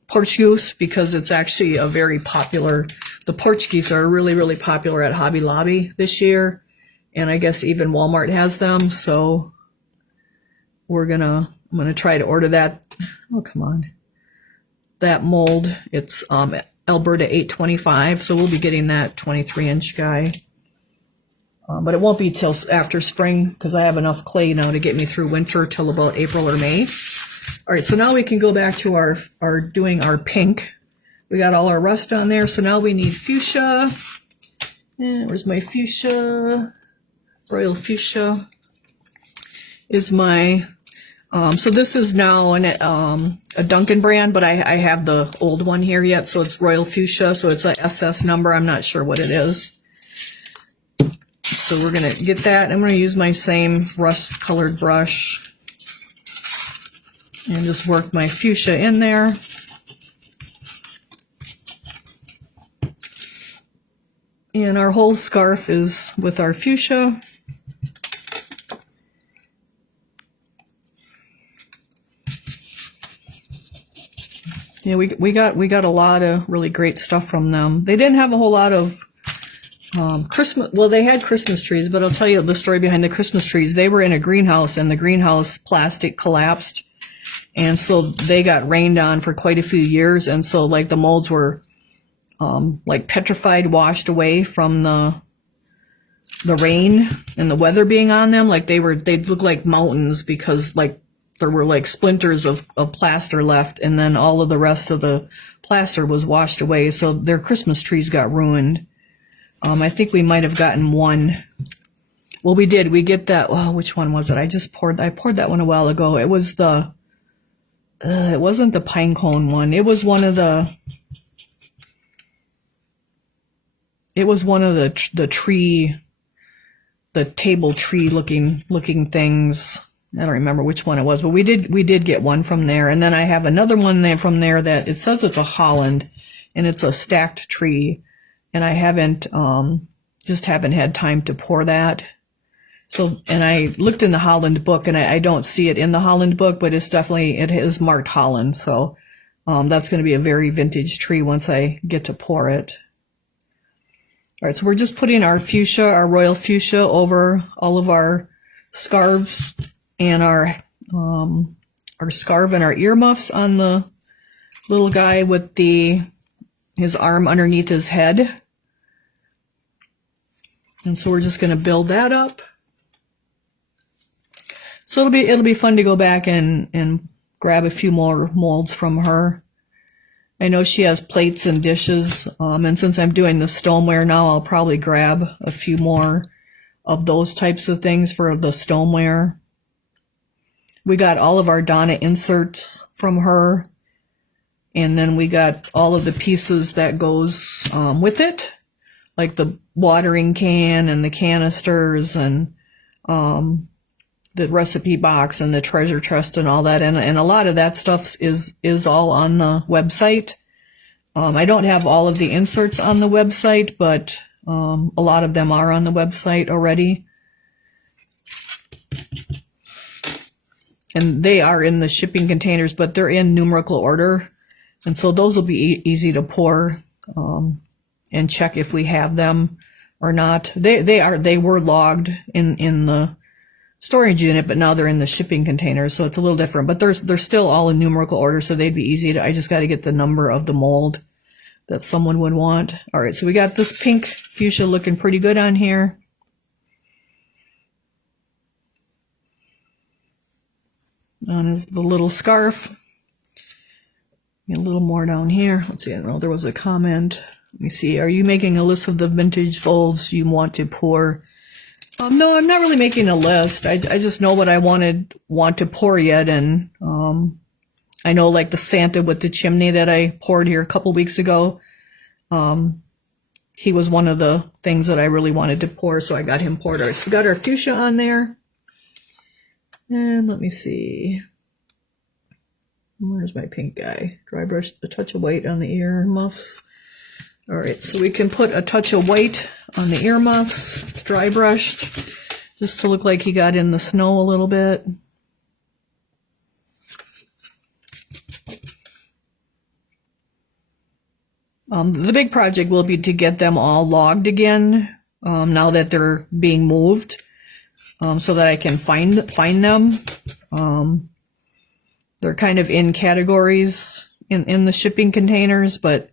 Porch Goose, because it's actually the Porch Geese are really popular at Hobby Lobby this year, and I guess even Walmart has them. So I'm gonna try to order that. Oh, come on. That mold. It's Alberta 825, so we'll be getting that 23-inch guy. But it won't be till after spring, because I have enough clay now to get me through winter till about April or May. All right, so now we can go back to doing our pink. We got all our rust on there, so now we need fuchsia. Where's my fuchsia? Royal fuchsia is my, so this is now a Duncan brand, but I have the old one here yet, so it's Royal Fuchsia, so it's a SS number. I'm not sure what it is. So we're going to get that. I'm going to use my same rust-colored brush and just work my fuchsia in there. And our whole scarf is with our fuchsia. Yeah, we got a lot of really great stuff from them. They didn't have a whole lot of Christmas. Well, they had Christmas trees, but I'll tell you the story behind the Christmas trees. They were in a greenhouse, and the greenhouse plastic collapsed, and so they got rained on for quite a few years, and so like the molds were like petrified, washed away from the rain and the weather being on them. Like they'd look like mountains, because like there were like splinters of plaster left, and then all of the rest of the plaster was washed away. So their Christmas trees got ruined. I think we might have gotten one. Well, we did. We get that. Oh, which one was it? I poured that one a while ago. It was it wasn't the pine cone one. It was one of the tree, the table tree looking things. I don't remember which one it was, but we did get one from there. And then I have another one there from there that it says it's a Holland, and it's a stacked tree, and I haven't just haven't had time to pour that. So, and I looked in the Holland book, and I don't see it in the Holland book, but it's definitely, it is marked Holland. So that's going to be a very vintage tree once I get to pour it. All right, so we're just putting our fuchsia, our royal fuchsia, over all of our scarves and our scarf and our earmuffs on the little guy with his arm underneath his head. And so we're just going to build that up. So it'll be fun to go back and grab a few more molds from her. I know she has plates and dishes, and since I'm doing the stoneware now, I'll probably grab a few more of those types of things for the stoneware. We got all of our Donna inserts from her, and then we got all of the pieces that goes with it, like the watering can and the canisters and the recipe box and the treasure chest and all that, and a lot of that stuff is all on the website. I don't have all of the inserts on the website, but a lot of them are on the website already. And they are in the shipping containers, but they're in numerical order. And so those will be easy to pour and check if we have them or not. They were logged in the storage unit, but now they're in the shipping containers, so it's a little different. But they're still all in numerical order, so they'd be easy to. I just got to get the number of the mold that someone would want. All right, so we got this pink fuchsia looking pretty good on here. On his the little scarf. A little more down here. Let's see. I don't know. There was a comment. Let me see. Are you making a list of the vintage folds you want to pour? No, I'm not really making a list. I just know what I want to pour yet, and I know like the Santa with the chimney that I poured here a couple weeks ago. He was one of the things that I really wanted to pour, so I got him poured. All right, so we got our fuchsia on there, and let me see. Where's my pink guy? Dry brush a touch of white on the ear muffs. All right, so we can put a touch of white on the earmuffs, dry brushed, just to look like he got in the snow a little bit. The big project will be to get them all logged again, now that they're being moved, so that I can find them. They're kind of in categories in the shipping containers, but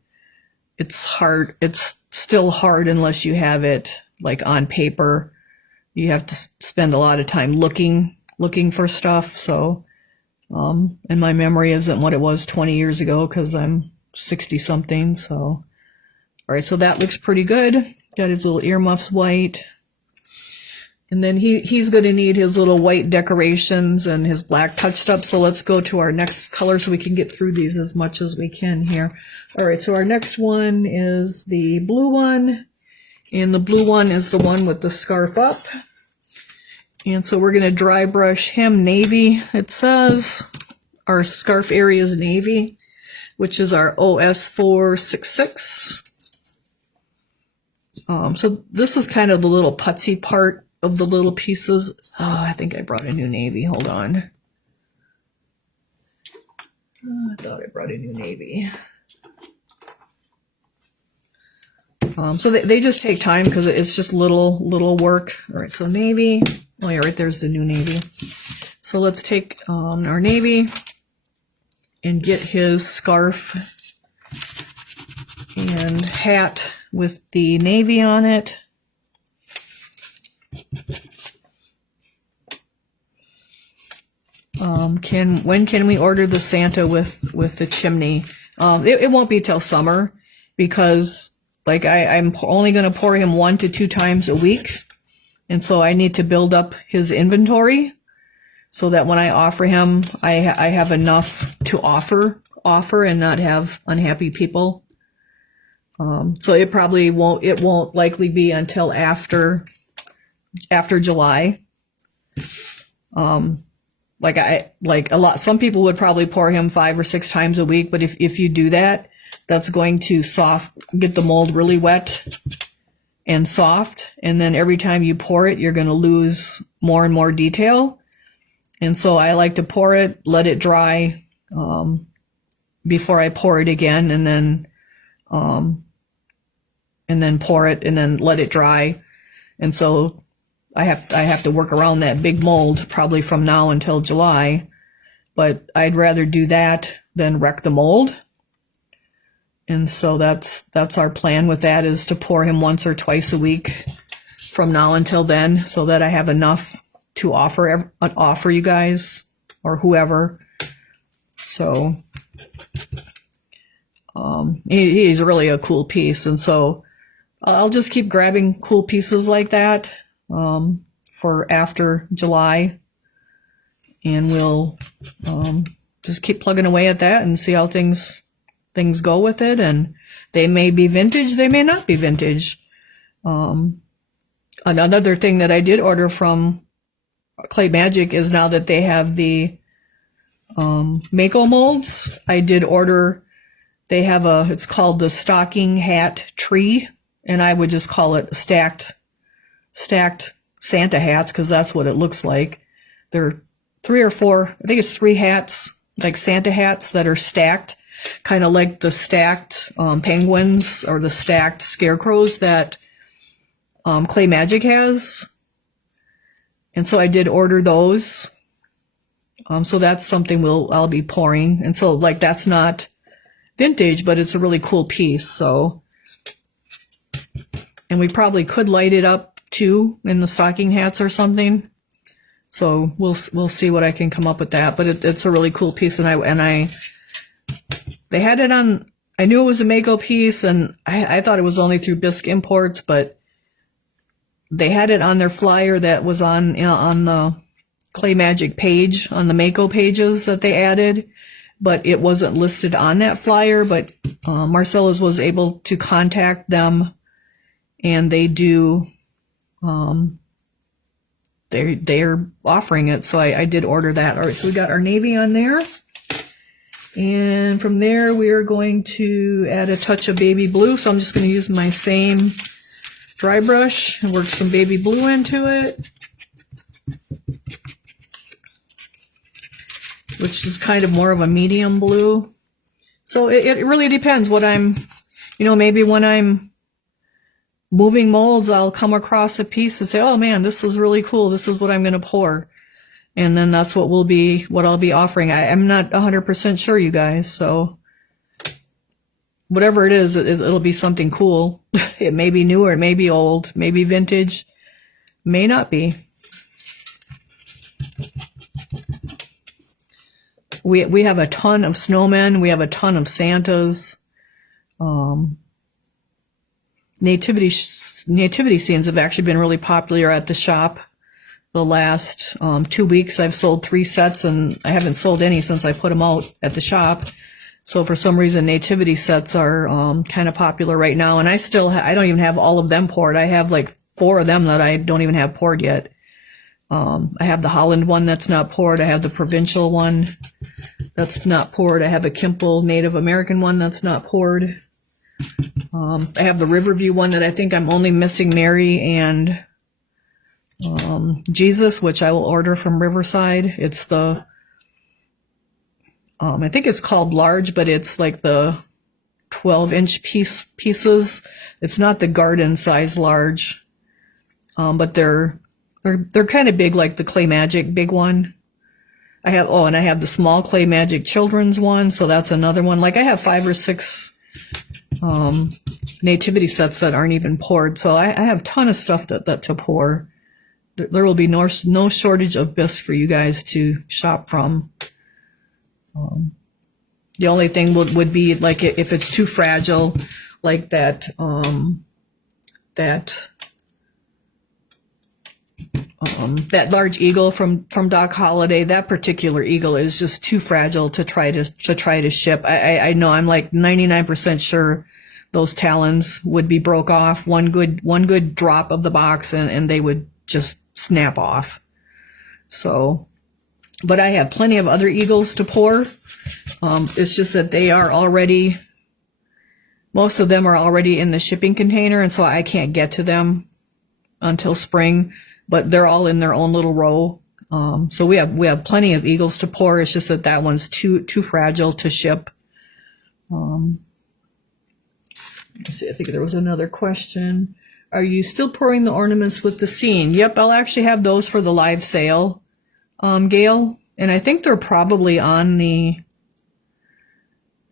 it's hard. It's still hard unless you have it like on paper. You have to spend a lot of time looking for stuff. So, and my memory isn't what it was 20 years ago because I'm 60 something. So, all right. So that looks pretty good. Got his little earmuffs white. And then he's going to need his little white decorations and his black touched up. So let's go to our next color so we can get through these as much as we can here. All right, so our next one is the blue one. And the blue one is the one with the scarf up. And so we're going to dry brush him navy. It says our scarf area is navy, which is our OS466. So this is kind of the little putsy part of the little pieces. Oh, I think I brought a new navy. Hold on. Oh, I thought I brought a new navy. So they just take time because it's just little work. All right, so navy. Oh yeah, right there's the new navy. So let's take our navy and get his scarf and hat with the navy on it. When can we order the Santa with the chimney? It won't be till summer because like I'm only going to pour him 1 to 2 times a week. And so I need to build up his inventory so that when I offer him, I have enough to offer and not have unhappy people. So it won't likely be until after July. some people would probably pour him 5 or 6 times a week, but if you do that, that's going to get the mold really wet and soft. And then every time you pour it, you're going to lose more and more detail. And so I like to pour it, let it dry, before I pour it again, and then pour it and then let it dry. And so I have to work around that big mold probably from now until July, but I'd rather do that than wreck the mold. And so that's our plan with that, is to pour him once or twice a week from now until then, so that I have enough to offer you guys or whoever. So he's really a cool piece, and so I'll just keep grabbing cool pieces like that for after July, and we'll just keep plugging away at that and see how things go with it. And they may be vintage, they may not be vintage. Another thing that I did order from Clay Magic is, now that they have the Mako molds, I did order, they have it's called the stocking hat tree, and I would just call it stacked Santa hats, because that's what it looks like. There are 3 or 4, I think it's 3 hats, like Santa hats that are stacked, kind of like the stacked penguins or the stacked scarecrows that Clay Magic has. And so I did order those. So that's something I'll be pouring. And so, like, that's not vintage, but it's a really cool piece. So, and we probably could light it up too in the stocking hats or something. So we'll see what I can come up with that. But it's a really cool piece, and they had it on. I knew it was a Mako piece, and I thought it was only through Bisque Imports, but they had it on their flyer that was on the Clay Magic page, on the Mako pages that they added, but it wasn't listed on that flyer. But Marcella's was able to contact them, and they do. They're offering it, so I did order that. All right, so we got our navy on there, and from there we are going to add a touch of baby blue. So I'm just going to use my same dry brush and work some baby blue into it, which is kind of more of a medium blue. So it really depends what I'm, maybe when I'm moving molds, I'll come across a piece and say, oh man, this is really cool. This is what I'm going to pour. And then that's what I'll be offering. I'm not 100% sure, you guys. So whatever it is, it'll be something cool. It may be new, or it may be old, maybe vintage, may not be. We have a ton of snowmen. We have a ton of Santas. Nativity scenes have actually been really popular at the shop. The last 2 weeks, I've sold 3 sets, and I haven't sold any since I put them out at the shop. So for some reason, nativity sets are kind of popular right now, and I don't even have all of them poured. I have like 4 of them that I don't even have poured yet. I have the Holland one that's not poured. I have the provincial one that's not poured. I have a Kimple Native American one that's not poured. I have the Riverview one that I think I'm only missing Mary and Jesus, which I will order from Riverside. It's the I think it's called large, but it's like the 12-inch pieces. It's not the garden size large, but they're kind of big, like the Clay Magic big one. I have the small Clay Magic children's one, so that's another one. Like, I have 5 or 6 nativity sets that aren't even poured, so I have a ton of stuff to pour. There will be no shortage of bisque for you guys to shop from. The only thing would be, like, if it's too fragile, like that large eagle from Doc Holliday. That particular eagle is just too fragile to try to ship. I know, I'm like 99% sure those talons would be broke off one good drop of the box, and they would just snap off. So but I have plenty of other eagles to pour. It's just that they are already, most of them are already in the shipping container, and so I can't get to them until spring, but they're all in their own little row. So we have plenty of eagles to pour. It's just that that one's too fragile to ship. Let's see, I think there was another question. Are you still pouring the ornaments with the scene? Yep, I'll actually have those for the live sale, Gail. And I think they're probably on the,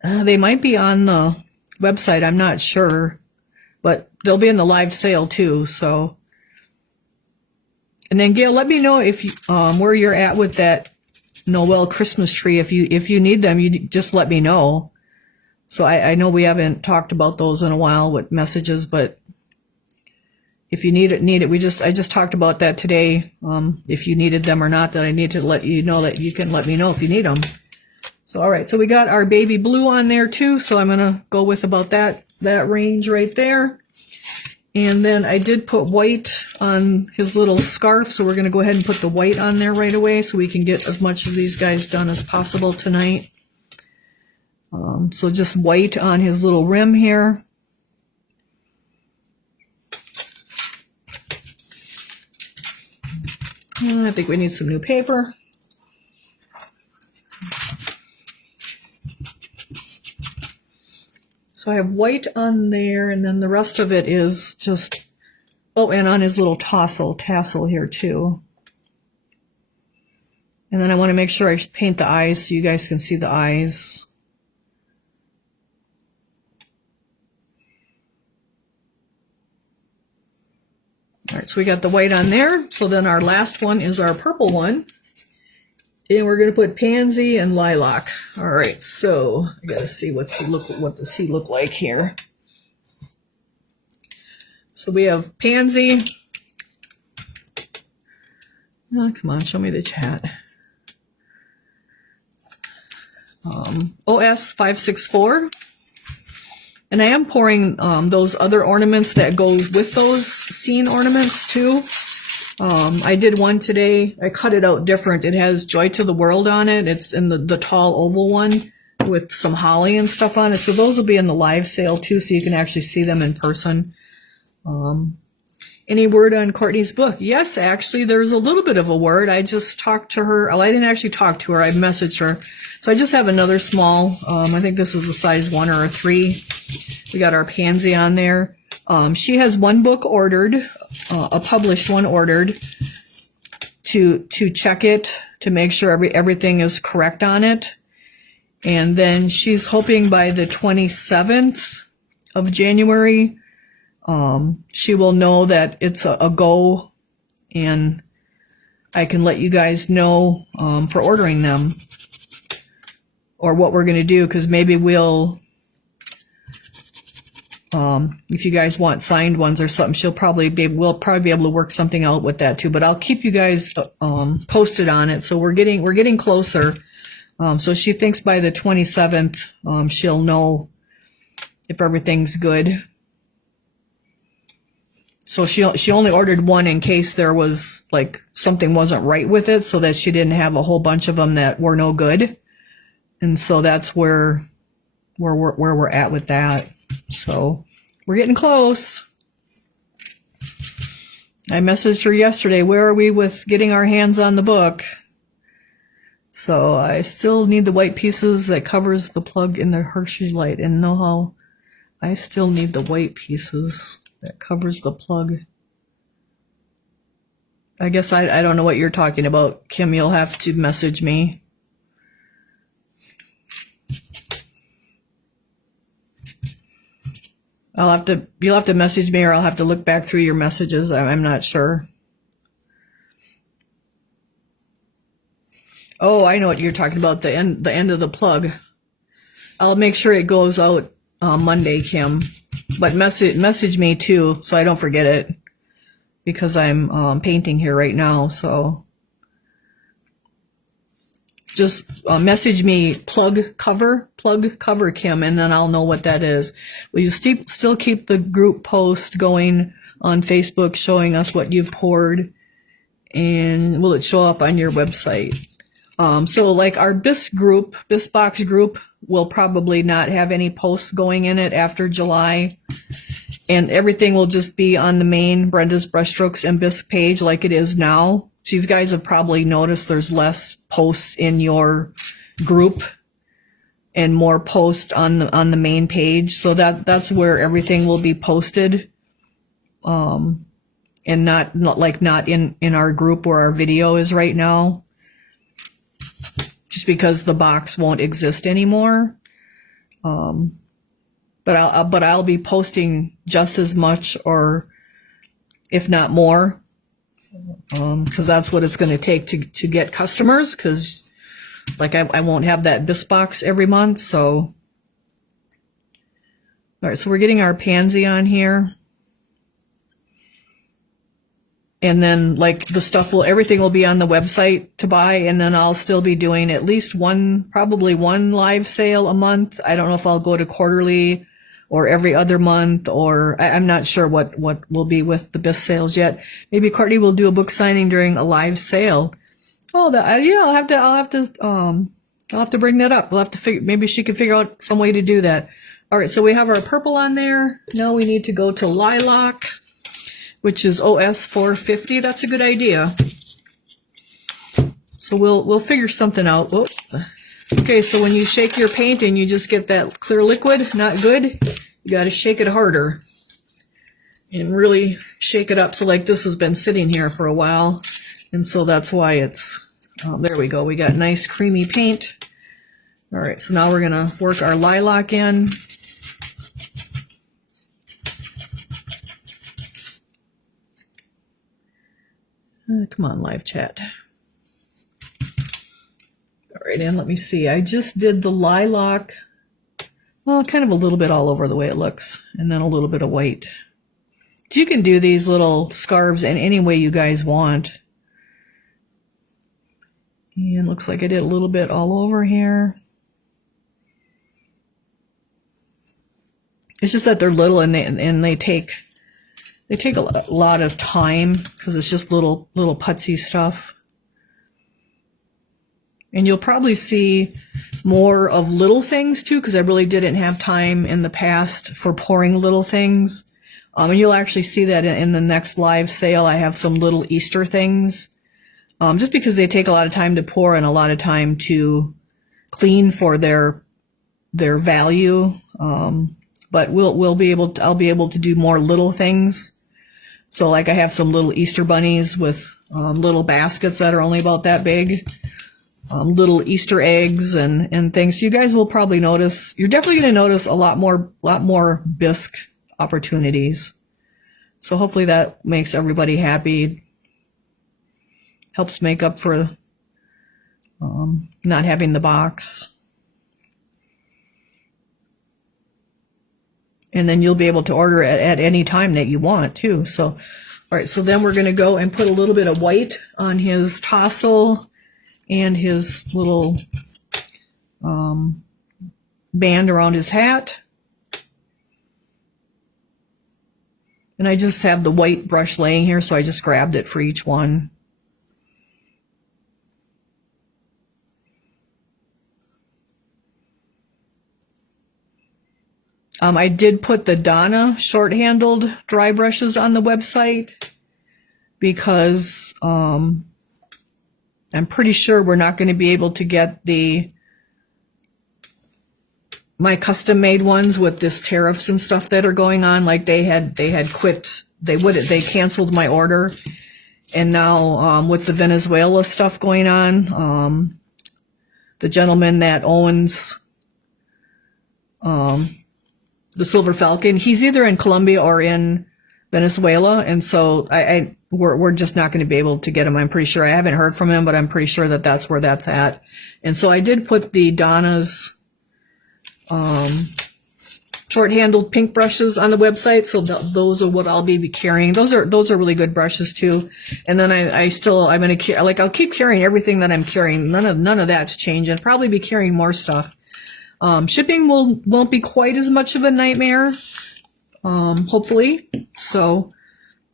they might be on the website, I'm not sure. But they'll be in the live sale too, so. And then Gail, let me know if you, where you're at with that Noel Christmas tree. If you need them, you just let me know. So I know we haven't talked about those in a while with messages, but if you need it, I just talked about that today. If you needed them or not, that I need to let you know that you can let me know if you need them. So, all right. So we got our baby blue on there too. So I'm going to go with about that range right there. And then I did put white on his little scarf. So we're going to go ahead and put the white on there right away so we can get as much of these guys done as possible tonight. So just white on his little rim here. I think we need some new paper. So I have white on there, and then the rest of it is just, oh, and on his little tassel here too. And then I want to make sure I paint the eyes so you guys can see the eyes. All right, so we got the white on there. So then our last one is our purple one. And we're going to put pansy and lilac. All right, so I got to see what does he look like here. So we have pansy. Oh, come on, show me the chat. OS 564. And I am pouring those other ornaments that go with those scene ornaments too. I did one today. I cut it out different. It has Joy to the World on it. It's in the tall oval one with some holly and stuff on it. So those will be in the live sale too, so you can actually see them in person. Any word on Courtney's book? Yes, actually, there's a little bit of a word. I just talked to her. Well, I didn't actually talk to her. I messaged her. So I just have another small, I think this is a size 1 or a 3. We got our pansy on there. She has one book ordered, a published one ordered to check it, to make sure everything is correct on it. And then she's hoping by the 27th of January, she will know that it's a go, and I can let you guys know for ordering them or what we're going to do, because maybe we'll, if you guys want signed ones or something, we'll probably be able to work something out with that too. But I'll keep you guys posted on it. So we're getting closer. So she thinks by the 27th she'll know if everything's good. So she only ordered one in case there was like something wasn't right with it, so that she didn't have a whole bunch of them that were no good. And so that's where we're at with that. So we're getting close. I messaged her yesterday, where are we with getting our hands on the book? So I still need the white pieces that covers the plug in the Hershey's light, and know how I still need the white pieces that covers the plug. I guess I don't know what you're talking about, Kim. You'll have to message me. You'll have to message me, or I'll have to look back through your messages. I'm not sure. Oh, I know what you're talking about, the end of the plug. I'll make sure it goes out Monday, Kim. But message me too, so I don't forget it, because I'm painting here right now. So just message me plug cover, Kim, and then I'll know what that is. Will you still keep the group post going on Facebook showing us what you've poured, and will it show up on your website? So like our Bisque box group will probably not have any posts going in it after July. And everything will just be on the main Brenda's Brushstrokes and Bisque page like it is now. So you guys have probably noticed there's less posts in your group and more posts on the main page. So that's where everything will be posted. And not in our group where our video is right now. Just because the box won't exist anymore. But I'll be posting just as much, or if not more, because that's what it's going to take to get customers. Because like I won't have that Bisque box every month. So all right, so we're getting our pansy on here, and then like the stuff everything will be on the website to buy, and then I'll still be doing at least probably one live sale a month. I don't know if I'll go to quarterly or every other month, or I'm not sure what will be with the Bisque sales yet. Maybe Courtney will do a book signing during a live sale. Oh, yeah, I'll have to bring that up. We'll have to maybe she can figure out some way to do that. All right, so we have our purple on there. Now we need to go to lilac, which is OS 450. That's a good idea. So we'll figure something out. Whoop. Okay, so when you shake your paint and you just get that clear liquid, not good. You got to shake it harder and really shake it up. So like this has been sitting here for a while, and so that's why it's, there we go. We got nice creamy paint. All right, so now we're going to work our lilac in. Come on, live chat. All right, and let me see. I just did the lilac, well, kind of a little bit all over the way it looks, and then a little bit of white. You can do these little scarves in any way you guys want. And looks like I did a little bit all over here. It's just that they're little and they take a lot of time because it's just little putsy stuff. And you'll probably see more of little things too, because I really didn't have time in the past for pouring little things. And you'll actually see that in the next live sale. I have some little Easter things, just because they take a lot of time to pour and a lot of time to clean for their value. But I'll be able to do more little things. So like I have some little Easter bunnies with little baskets that are only about that big. Little Easter eggs and things. So you guys will probably notice, you're definitely going to notice a lot more Bisque opportunities. So hopefully that makes everybody happy. Helps make up for not having the box. And then you'll be able to order it at any time that you want too. So, all right, so then we're going to go and put a little bit of white on his tassel and his little band around his hat. And I just have the white brush laying here, so I just grabbed it for each one. I did put the Donna short-handled dry brushes on the website because I'm pretty sure we're not going to be able to get my custom-made ones with this tariffs and stuff that are going on. Like they had quit. They canceled my order, and now with the Venezuela stuff going on, the gentleman that owns the Silver Falcon, he's either in Colombia or in Venezuela, and so we're just not going to be able to get him. I'm pretty sure. I haven't heard from him, but I'm pretty sure that that's where that's at. And so I did put the Donna's short-handled pink brushes on the website, so those are what I'll be carrying. Those are really good brushes too. And then I'm going to I'll keep carrying everything that I'm carrying. None of that's changing. Probably be carrying more stuff. Shipping won't be quite as much of a nightmare, hopefully. So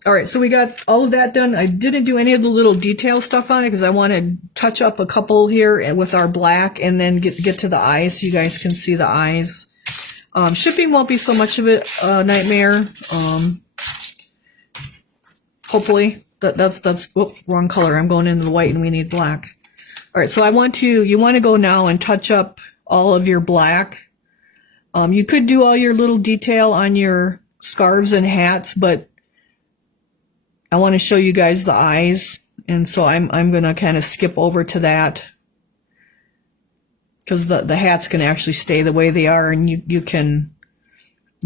All right, so we got all of that done. I didn't do any of the little detail stuff on it because I want to touch up a couple here with our black and then get to the eyes so you guys can see the eyes. Shipping won't be so much of a nightmare. Hopefully. That's whoops, wrong color. I'm going into the white and we need black. All right, so you want to go now and touch up all of your black. You could do all your little detail on your scarves and hats, but I want to show you guys the eyes, and so I'm going to kind of skip over to that because the hats can actually stay the way they are, and you can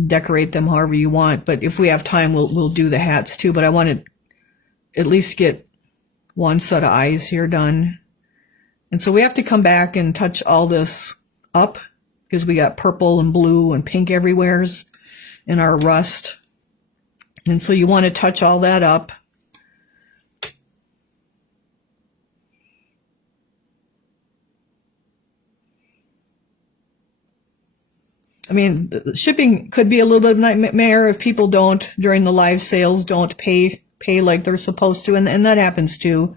decorate them however you want. But if we have time, we'll do the hats too. But I want to at least get one set of eyes here done, and so we have to come back and touch all this up because we got purple and blue and pink everywheres in our rust. And so you want to touch all that up. I mean, shipping could be a little bit of a nightmare if people don't, during the live sales, don't pay like they're supposed to, and that happens too.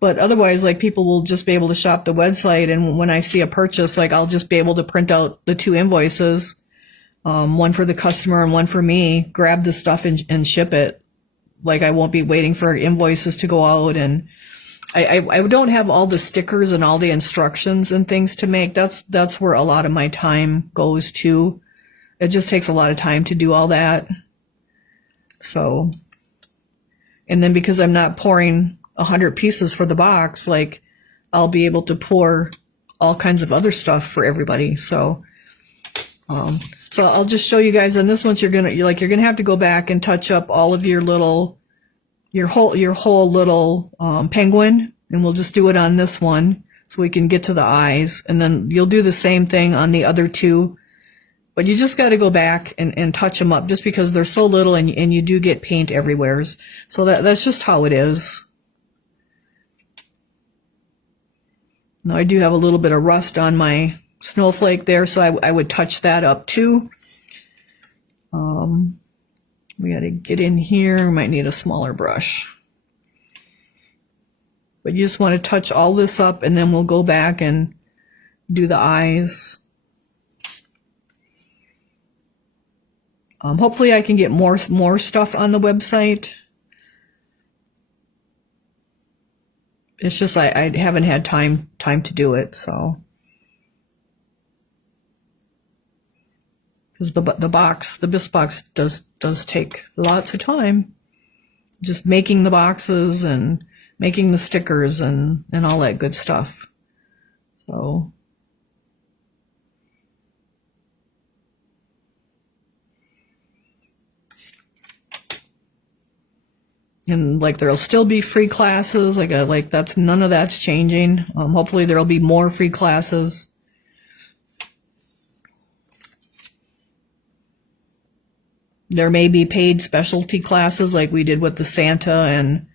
But otherwise, like, people will just be able to shop the website, and when I see a purchase, like, I'll just be able to print out the 2 invoices, one for the customer and one for me, grab the stuff and ship it. Like, I won't be waiting for invoices to go out, and I don't have all the stickers and all the instructions and things to make. That's where a lot of my time goes to. It just takes a lot of time to do all that. So, and then because I'm not pouring 100 pieces for the box, like, I'll be able to pour all kinds of other stuff for everybody. So, so I'll just show you guys on this one. You're gonna have to go back and touch up all of your whole little penguin, and we'll just do it on this one so we can get to the eyes, and then you'll do the same thing on the other 2. But you just got to go back and touch them up just because they're so little, and you do get paint everywhere. So that's just how it is. Now I do have a little bit of rust on my snowflake there, so I would touch that up too. We got to get in here. We might need a smaller brush. But you just want to touch all this up, and then we'll go back and do the eyes. Hopefully I can get more stuff on the website. It's just I haven't had time to do it, so. Because the bisque box does take lots of time. Just making the boxes and making the stickers and all that good stuff. So. And like, there'll still be free classes. Like that's, none of that's changing. Hopefully there'll be more free classes. There may be paid specialty classes like we did with the Santa and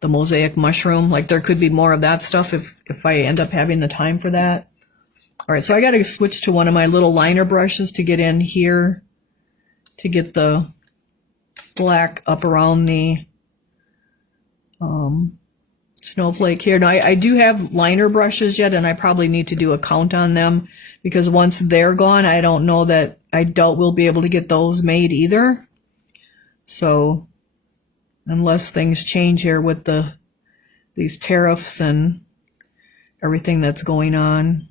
the mosaic mushroom. Like, there could be more of that stuff if I end up having the time for that. All right, so I got to switch to one of my little liner brushes to get in here to get the black up around the snowflake here. Now, I do have liner brushes yet, and I probably need to do a count on them, because once they're gone, I doubt we'll be able to get those made either. So, unless things change here with these tariffs and everything that's going on.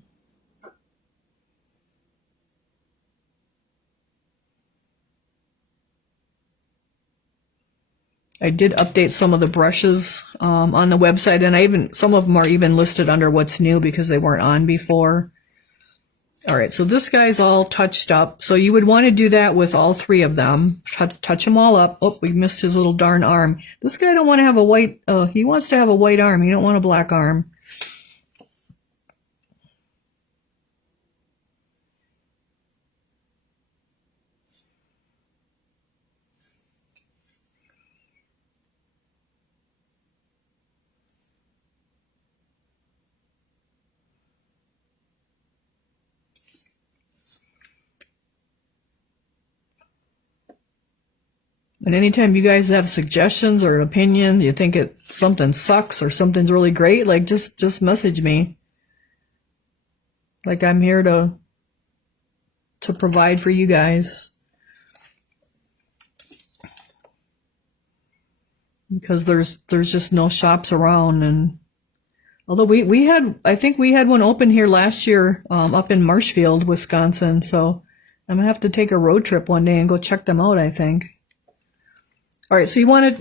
I did update some of the brushes on the website, and some of them are even listed under what's new because they weren't on before. All right, so this guy's all touched up. So you would want to do that with all 3 of them. Touch them all up. Oh, we missed his little darn arm. This guy don't want to have a white, he wants to have a white arm. He don't want a black arm. And anytime you guys have suggestions or an opinion, you think something sucks or something's really great, like just message me. Like I'm here to provide for you guys. Because there's just no shops around. And although we had, I think we had one open here last year, up in Marshfield, Wisconsin. So I'm gonna have to take a road trip one day and go check them out, I think. All right, so you want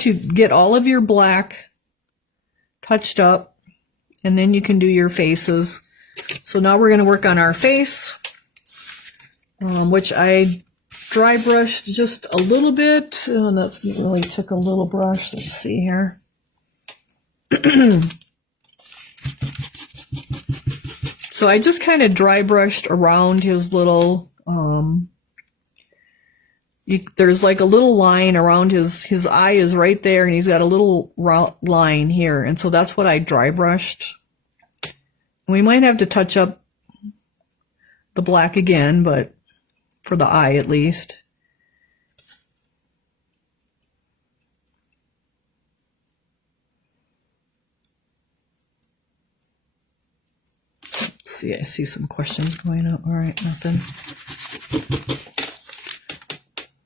to get all of your black touched up, and then you can do your faces. So now we're gonna work on our face, which I dry brushed just a little bit. Oh, that's really took a little brush. Let's see here. So I just kind of dry brushed around his little, there's like a little line around his eye is right there, and he's got a little line here. And so that's what I dry brushed. We might have to touch up the black again, but for the eye at least. Let's see, I see some questions going up. All right, nothing.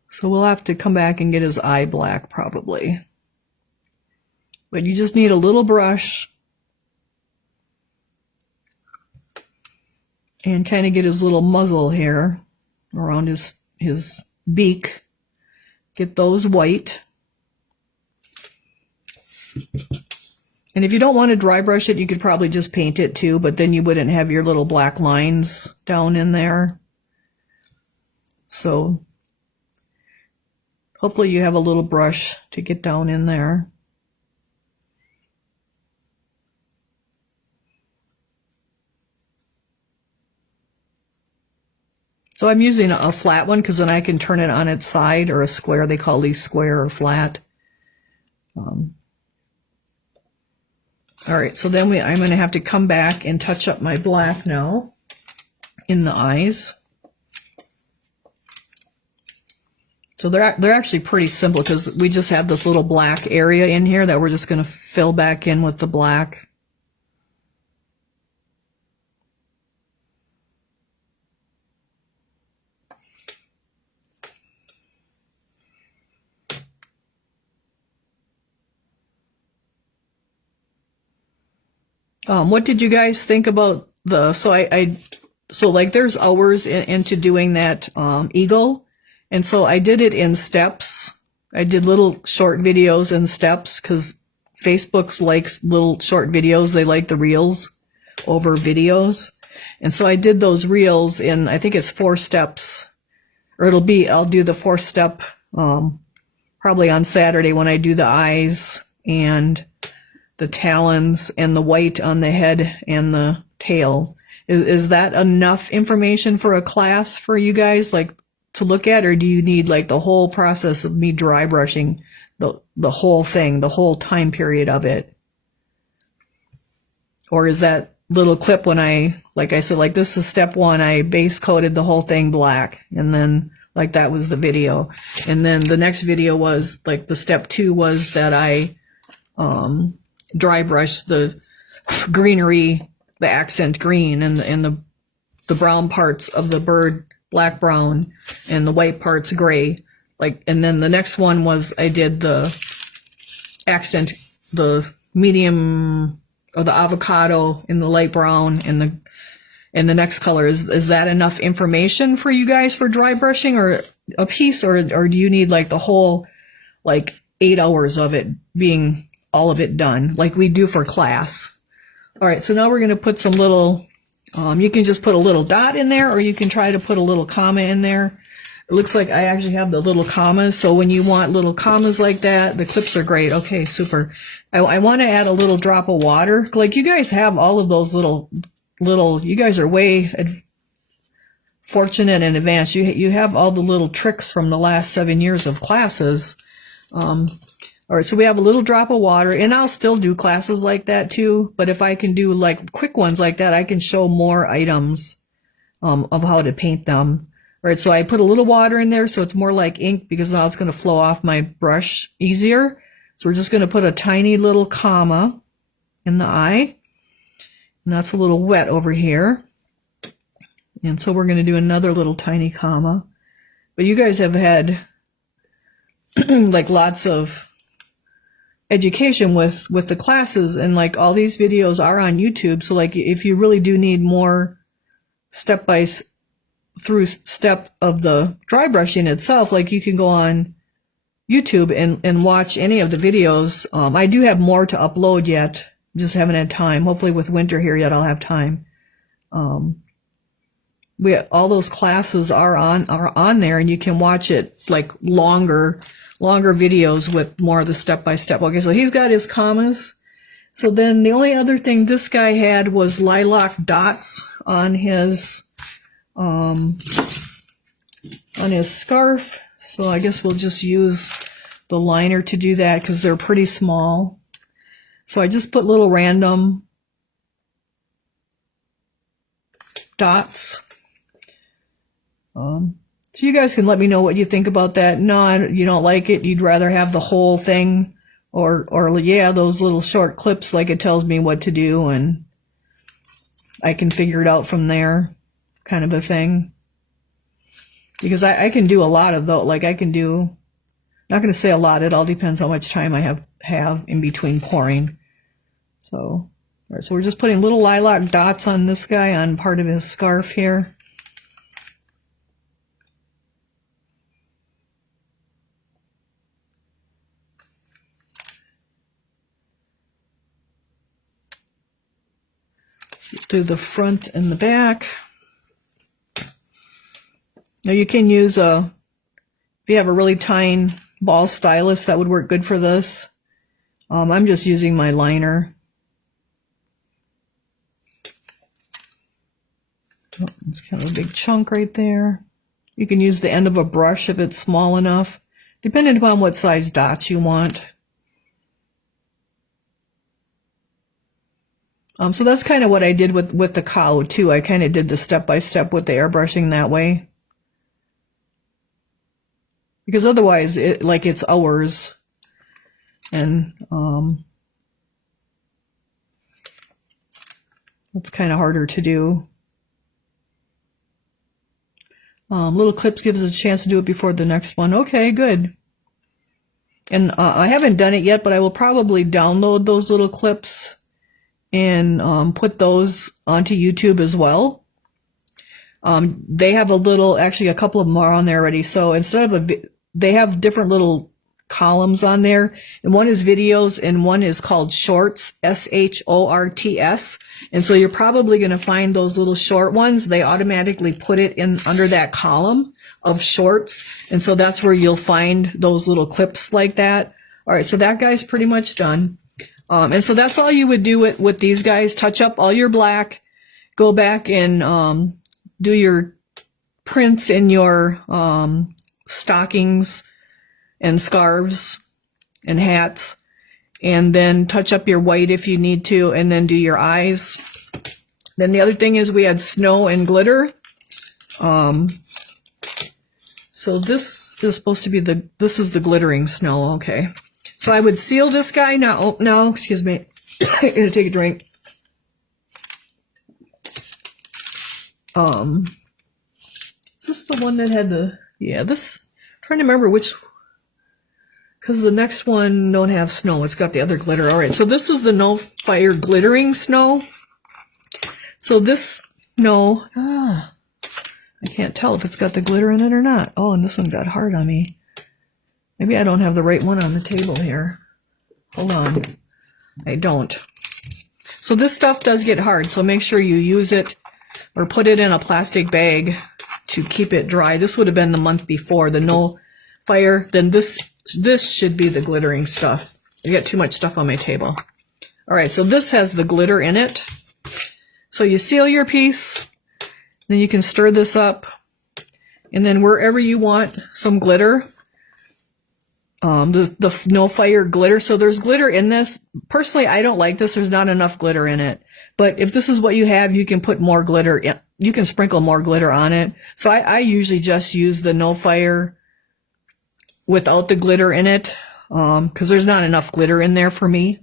So we'll have to come back and get his eye black probably. But you just need a little brush and kind of get his little muzzle here around his beak. Get those white. And if you don't want to dry brush it, you could probably just paint it too, but then you wouldn't have your little black lines down in there. So hopefully you have a little brush to get down in there. So I'm using a flat one because then I can turn it on its side, or a square. They call these square or flat. All right, so then I'm going to have to come back and touch up my black now in the eyes. So they're actually pretty simple because we just have this little black area in here that we're just going to fill back in with the black. What did you guys think about so like there's hours into doing that eagle. And so I did it in steps. I did little short videos in steps because Facebook likes little short videos. They like the reels over videos. And so I did those reels in, I think it's 4 steps, or I'll do the 4th step, probably on Saturday when I do the eyes and the talons and the white on the head and the tail. Is that enough information for a class for you guys, like, to look at, or do you need like the whole process of me dry brushing the whole thing, the whole time period of it? Or is that little clip when like I said, like this is step 1, I base coated the whole thing black, and then like that was the video. And then the next video was like the step 2 was that I dry brushed the greenery, the accent green, and the brown parts of the bird black brown, and the white parts gray. Like, and then the next one was I did the accent, the medium, or the avocado in the light brown, and the next color. Is that enough information for you guys for dry brushing, or a piece, or do you need like the whole like 8 hours of it being all of it done like we do for class? All right, so now we're going to put some little, you can just put a little dot in there, or you can try to put a little comma in there. It looks like I actually have the little commas, so when you want little commas like that, the clips are great. Okay, super. I want to add a little drop of water. Like, you guys have all of those little, you guys are way fortunate and advanced. You have all the little tricks from the last 7 years of classes. All right, so we have a little drop of water, and I'll still do classes like that too, but if I can do like quick ones like that, I can show more items of how to paint them. Right, so I put a little water in there so it's more like ink because now it's going to flow off my brush easier. So we're just going to put a tiny little comma in the eye. And that's a little wet over here. And so we're going to do another little tiny comma. But you guys have had like lots of education with the classes, and like all these videos are on YouTube. So like if you really do need more step by step of the dry brushing itself, like you can go on YouTube and watch any of the videos. I do have more to upload yet, just haven't had time. Hopefully with winter here yet I'll have time. All those classes are on there, and you can watch it like longer videos with more of the step by step. Okay, so he's got his commas. So then the only other thing this guy had was lilac dots on his scarf. So I guess we'll just use the liner to do that because they're pretty small. So I just put little random dots. So you guys can let me know what you think about that. No, you don't like it. You'd rather have the whole thing, or yeah, those little short clips, like it tells me what to do and I can figure it out from there, kind of a thing. Because I can do a lot of those. Like I can do, not going to say a lot. It all depends how much time I have in between pouring. So, all right, so we're just putting little lilac dots on this guy on part of his scarf here. Do the front and the back. Now you can use if you have a really tiny ball stylus, that would work good for this. I'm just using my liner. Oh, it's kind of a big chunk right there. You can use the end of a brush if it's small enough, depending upon what size dots you want. So that's kind of what I did with the cow too. I kind of did the step by step with the airbrushing that way. Because otherwise it's hours. And it's kind of harder to do. Little clips gives us a chance to do it before the next one. Okay, good. And I haven't done it yet, but I will probably download those little clips and put those onto YouTube as well. They have actually a couple of them are on there already. So instead of they have different little columns on there, and one is videos and one is called shorts, SHORTS. And so you're probably going to find those little short ones. They automatically put it in under that column of shorts. And so that's where you'll find those little clips like that. All right. So that guy's pretty much done. And so that's all you would do with these guys. Touch up all your black, go back and do your prints in your stockings and scarves and hats, and then touch up your white if you need to, and then do your eyes. Then the other thing is we had snow and glitter. So this is supposed to be this is the glittering snow. Okay. So I would seal this guy now. Oh, no, excuse me. I'm gonna take a drink. Is this the one that had the, yeah, this, I'm trying to remember which, because the next one don't have snow. It's got the other glitter. All right, so this is the No Fire glittering snow. So this, no, I can't tell if it's got the glitter in it or not. Oh, and this one got hard on me. Maybe I don't have the right one on the table here. Hold on. I don't. So this stuff does get hard, so make sure you use it or put it in a plastic bag to keep it dry. This would have been the month before, the No Fire. Then this should be the glittering stuff. I got too much stuff on my table. All right, so this has the glitter in it. So you seal your piece, then you can stir this up, and then wherever you want some glitter, the No Fire glitter. So there's glitter in this. Personally, I don't like this. There's not enough glitter in it. But if this is what you have, you can put more glitter you can sprinkle more glitter on it. So I usually just use the No Fire without the glitter in it, because there's not enough glitter in there for me.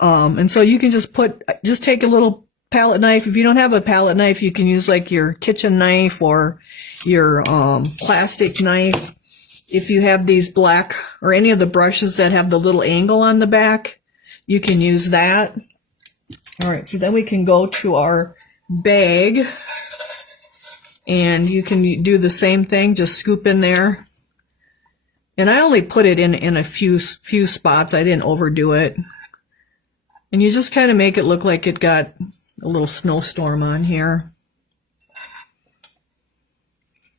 And so you can just take a little palette knife. If you don't have a palette knife, you can use like your kitchen knife or your plastic knife. If you have these black or any of the brushes that have the little angle on the back, you can use that. All right, so then we can go to our bag, and you can do the same thing, just scoop in there. And I only put it in a few spots. I didn't overdo it. And you just kind of make it look like it got a little snowstorm on here.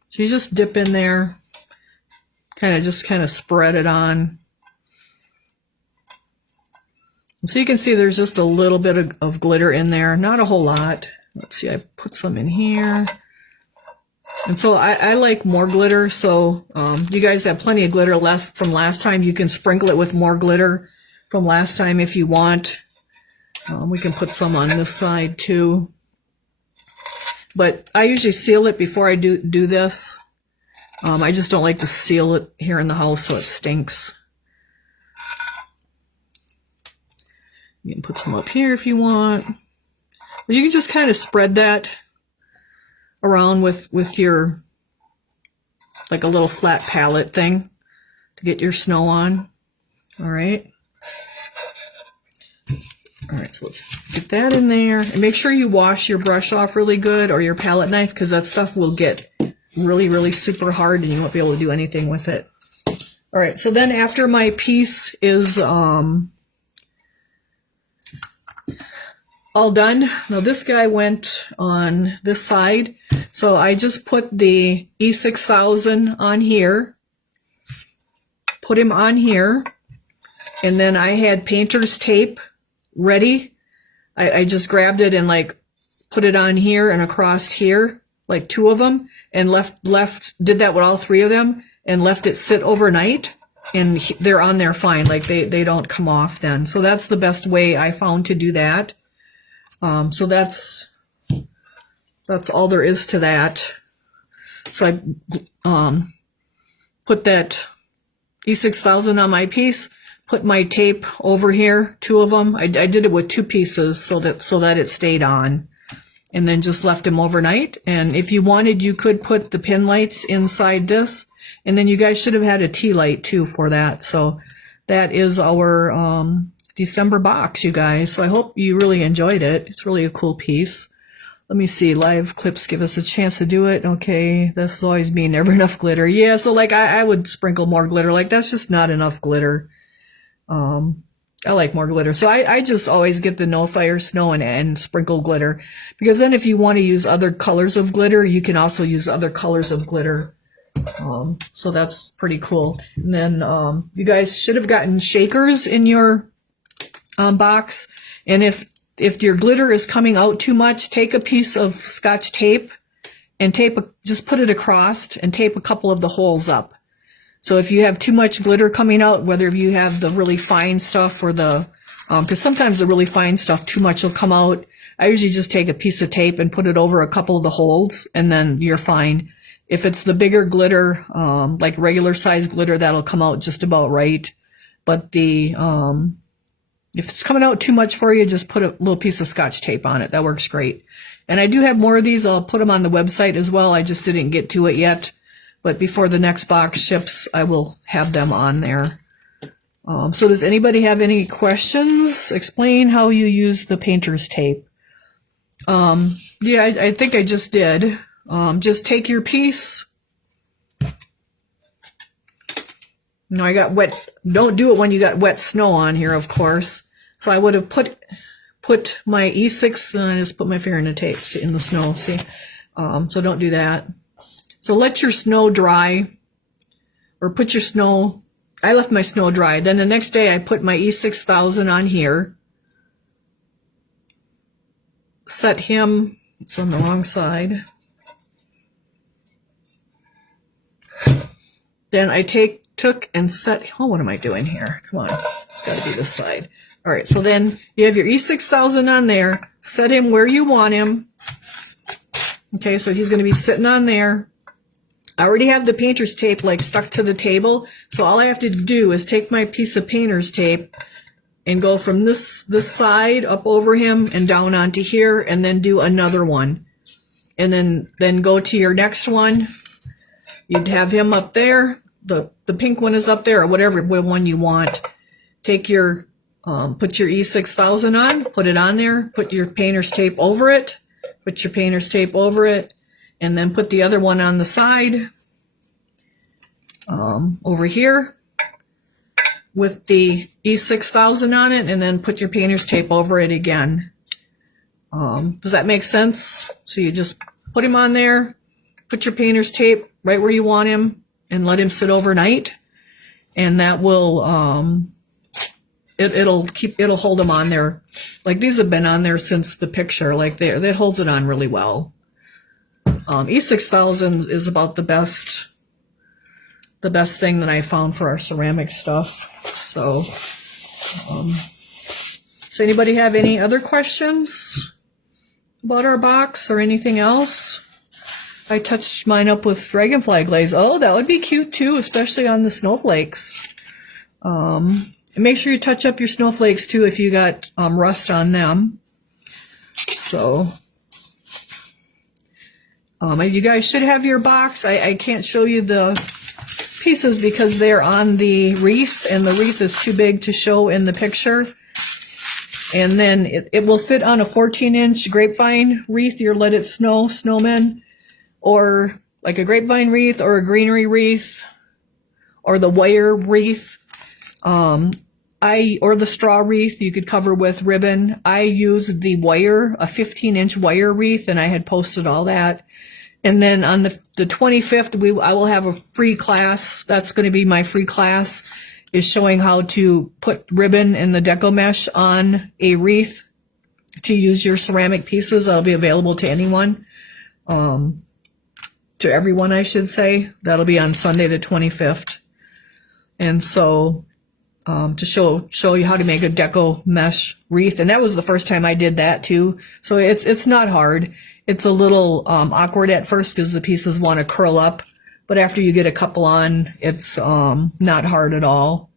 So you just dip in there, kind of spread it on. And so you can see there's just a little bit of glitter in there, not a whole lot. Let's see, I put some in here. And so I like more glitter, so you guys have plenty of glitter left from last time. You can sprinkle it with more glitter from last time if you want. We can put some on this side too. But I usually seal it before I do this. I just don't like to seal it here in the house so it stinks. You can put some up here if you want. But you can just kind of spread that around with your, like a little flat palette thing to get your snow on. All right. All right, so let's get that in there. And make sure you wash your brush off really good, or your palette knife, because that stuff will get really, really super hard and you won't be able to do anything with it. All right, so then after my piece is all done. Now this guy went on this side, so I just put the E6000 on here, put him on here, and then I had painter's tape ready. I just grabbed it and like put it on here and across here, like 2 of them, and did that with all 3 of them and left it sit overnight, and they're on there fine. Like they don't come off then. So that's the best way I found to do that. So that's all there is to that. So I put that E6000 on my piece, put my tape over here, 2 of them. I did it with 2 pieces so that it stayed on, and then just left them overnight. And if you wanted, you could put the pin lights inside this, and then you guys should have had a tea light too for that. So that is our December box, you guys. So I hope you really enjoyed it. It's really a cool piece. Let me see, live clips give us a chance to do it. Okay, this is always being never enough glitter. Yeah, so like I would sprinkle more glitter. Like that's just not enough glitter. I like more glitter. So I just always get the No Fire Snow and sprinkle glitter, because then if you want to use other colors of glitter, you can also use other colors of glitter. So that's pretty cool. And then you guys should have gotten shakers in your box. And if your glitter is coming out too much, take a piece of Scotch tape and just put it across and tape a couple of the holes up. So if you have too much glitter coming out, whether you have the really fine stuff or because sometimes the really fine stuff, too much will come out. I usually just take a piece of tape and put it over a couple of the holes, and then you're fine. If it's the bigger glitter, like regular size glitter, that'll come out just about right. But if it's coming out too much for you, just put a little piece of Scotch tape on it. That works great. And I do have more of these. I'll put them on the website as well. I just didn't get to it yet. But before the next box ships, I will have them on there. So does anybody have any questions? Explain how you use the painter's tape. Yeah, I think I just did. Just take your piece. No, I got wet. Don't do it when you got wet snow on here, of course. So I would have put my E6, and I just put my finger in the tape, in the snow, see? So don't do that. So let your snow dry, or put your snow, I left my snow dry. Then the next day I put my E6000 on here. Set him, it's on the wrong side. Then I took and set, oh, what am I doing here? Come on, it's got to be this side. All right, so then you have your E6000 on there. Set him where you want him. Okay, so he's going to be sitting on there. I already have the painter's tape like stuck to the table, so all I have to do is take my piece of painter's tape and go from this side up over him and down onto here, and then do another one. And then go to your next one. You'd have him up there. The pink one is up there, or whatever one you want. Take your, put your E6000 on, put it on there, put your painter's tape over it, put your painter's tape over it, and then put the other one on the side, over here, with the E6000 on it, and then put your painter's tape over it again. Does that make sense? So you just put him on there, put your painter's tape right where you want him, and let him sit overnight, and that will it'll hold him on there. Like, these have been on there since the picture. Like, that holds it on really well. E6000 is about the best thing that I found for our ceramic stuff. So, so anybody have any other questions about our box or anything else? I touched mine up with dragonfly glaze. Oh, that would be cute too, especially on the snowflakes. And make sure you touch up your snowflakes too if you got rust on them. So, you guys should have your box. I can't show you the pieces because they're on the wreath, and the wreath is too big to show in the picture. And then it will fit on a 14-inch grapevine wreath, your Let It Snow snowman, or like a grapevine wreath or a greenery wreath, or the wire wreath, or the straw wreath you could cover with ribbon. I used the wire, a 15-inch wire wreath, and I had posted all that. And then on the 25th, I will have a free class. That's going to be my free class, is showing how to put ribbon and the deco mesh on a wreath to use your ceramic pieces. That'll be available to anyone, to everyone, I should say. That'll be on Sunday the 25th. And so, to show you how to make a deco mesh wreath. And that was the first time I did that too. So it's not hard. It's a little awkward at first because the pieces want to curl up, but after you get a couple on, it's not hard at all.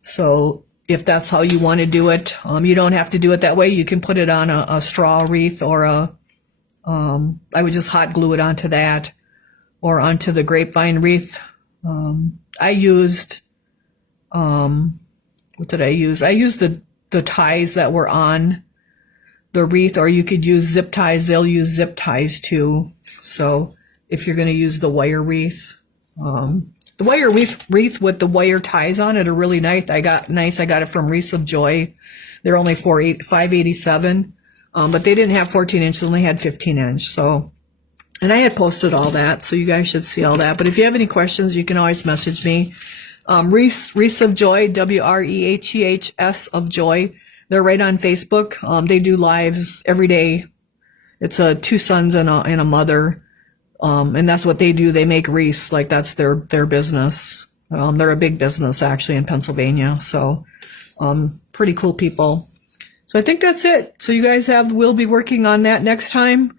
So if that's how you want to do it, you don't have to do it that way. You can put it on a straw wreath, or I would just hot glue it onto that, or onto the grapevine wreath. I used, what did I use? I used the ties that were on the wreath, or you could use zip ties. They'll use zip ties too. So if you're going to use the wire wreath, the wire wreath with the wire ties on it are really nice. I got it from Wreaths of Joy. They're only $5.87, but they didn't have 14 inch, they only had 15-inch. So, and I had posted all that, so you guys should see all that. But if you have any questions, you can always message me. Wreaths of Joy, WREATHS of Joy. They're right on Facebook. They do lives every day. It's two sons and a mother. And that's what they do. They make wreaths. Like, that's their business. They're a big business actually in Pennsylvania. So, pretty cool people. So I think that's it. So you guys we'll be working on that next time.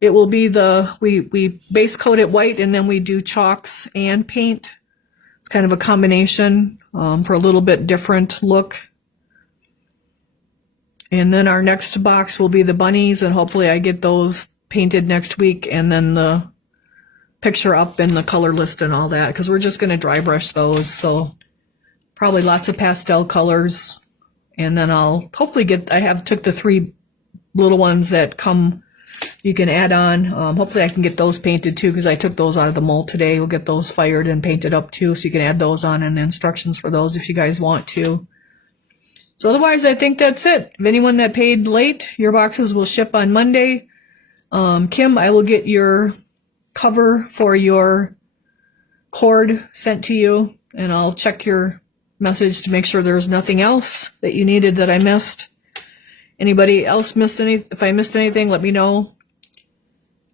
It will be we base coat it white, and then we do chalks and paint. It's kind of a combination, for a little bit different look. And then our next box will be the bunnies, and hopefully I get those painted next week, and then the picture up and the color list and all that, because we're just going to dry brush those. So probably lots of pastel colors. And then I'll hopefully took the 3 little ones that you can add on. Hopefully I can get those painted too, because I took those out of the mold today. We'll get those fired and painted up too, so you can add those on, and the instructions for those if you guys want to. So otherwise, I think that's it. If anyone that paid late, your boxes will ship on Monday. Kim, I will get your cover for your cord sent to you, and I'll check your message to make sure there's nothing else that you needed that I missed. Anybody else missed if I missed anything, let me know.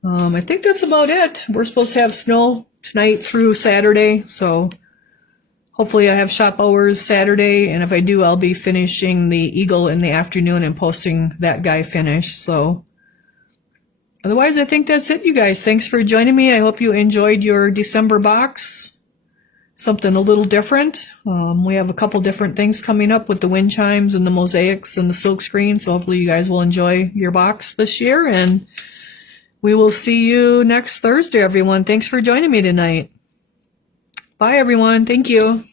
I think that's about it. We're supposed to have snow tonight through Saturday, so hopefully I have shop hours Saturday, and if I do, I'll be finishing the Eagle in the afternoon and posting that guy finished. So Otherwise, I think that's it, you guys. Thanks for joining me. I hope you enjoyed your December box. Something a little different. We have a couple different things coming up with the wind chimes and the mosaics and the silk screen. So hopefully you guys will enjoy your box this year. And we will see you next Thursday, everyone. Thanks for joining me tonight. Bye, everyone. Thank you.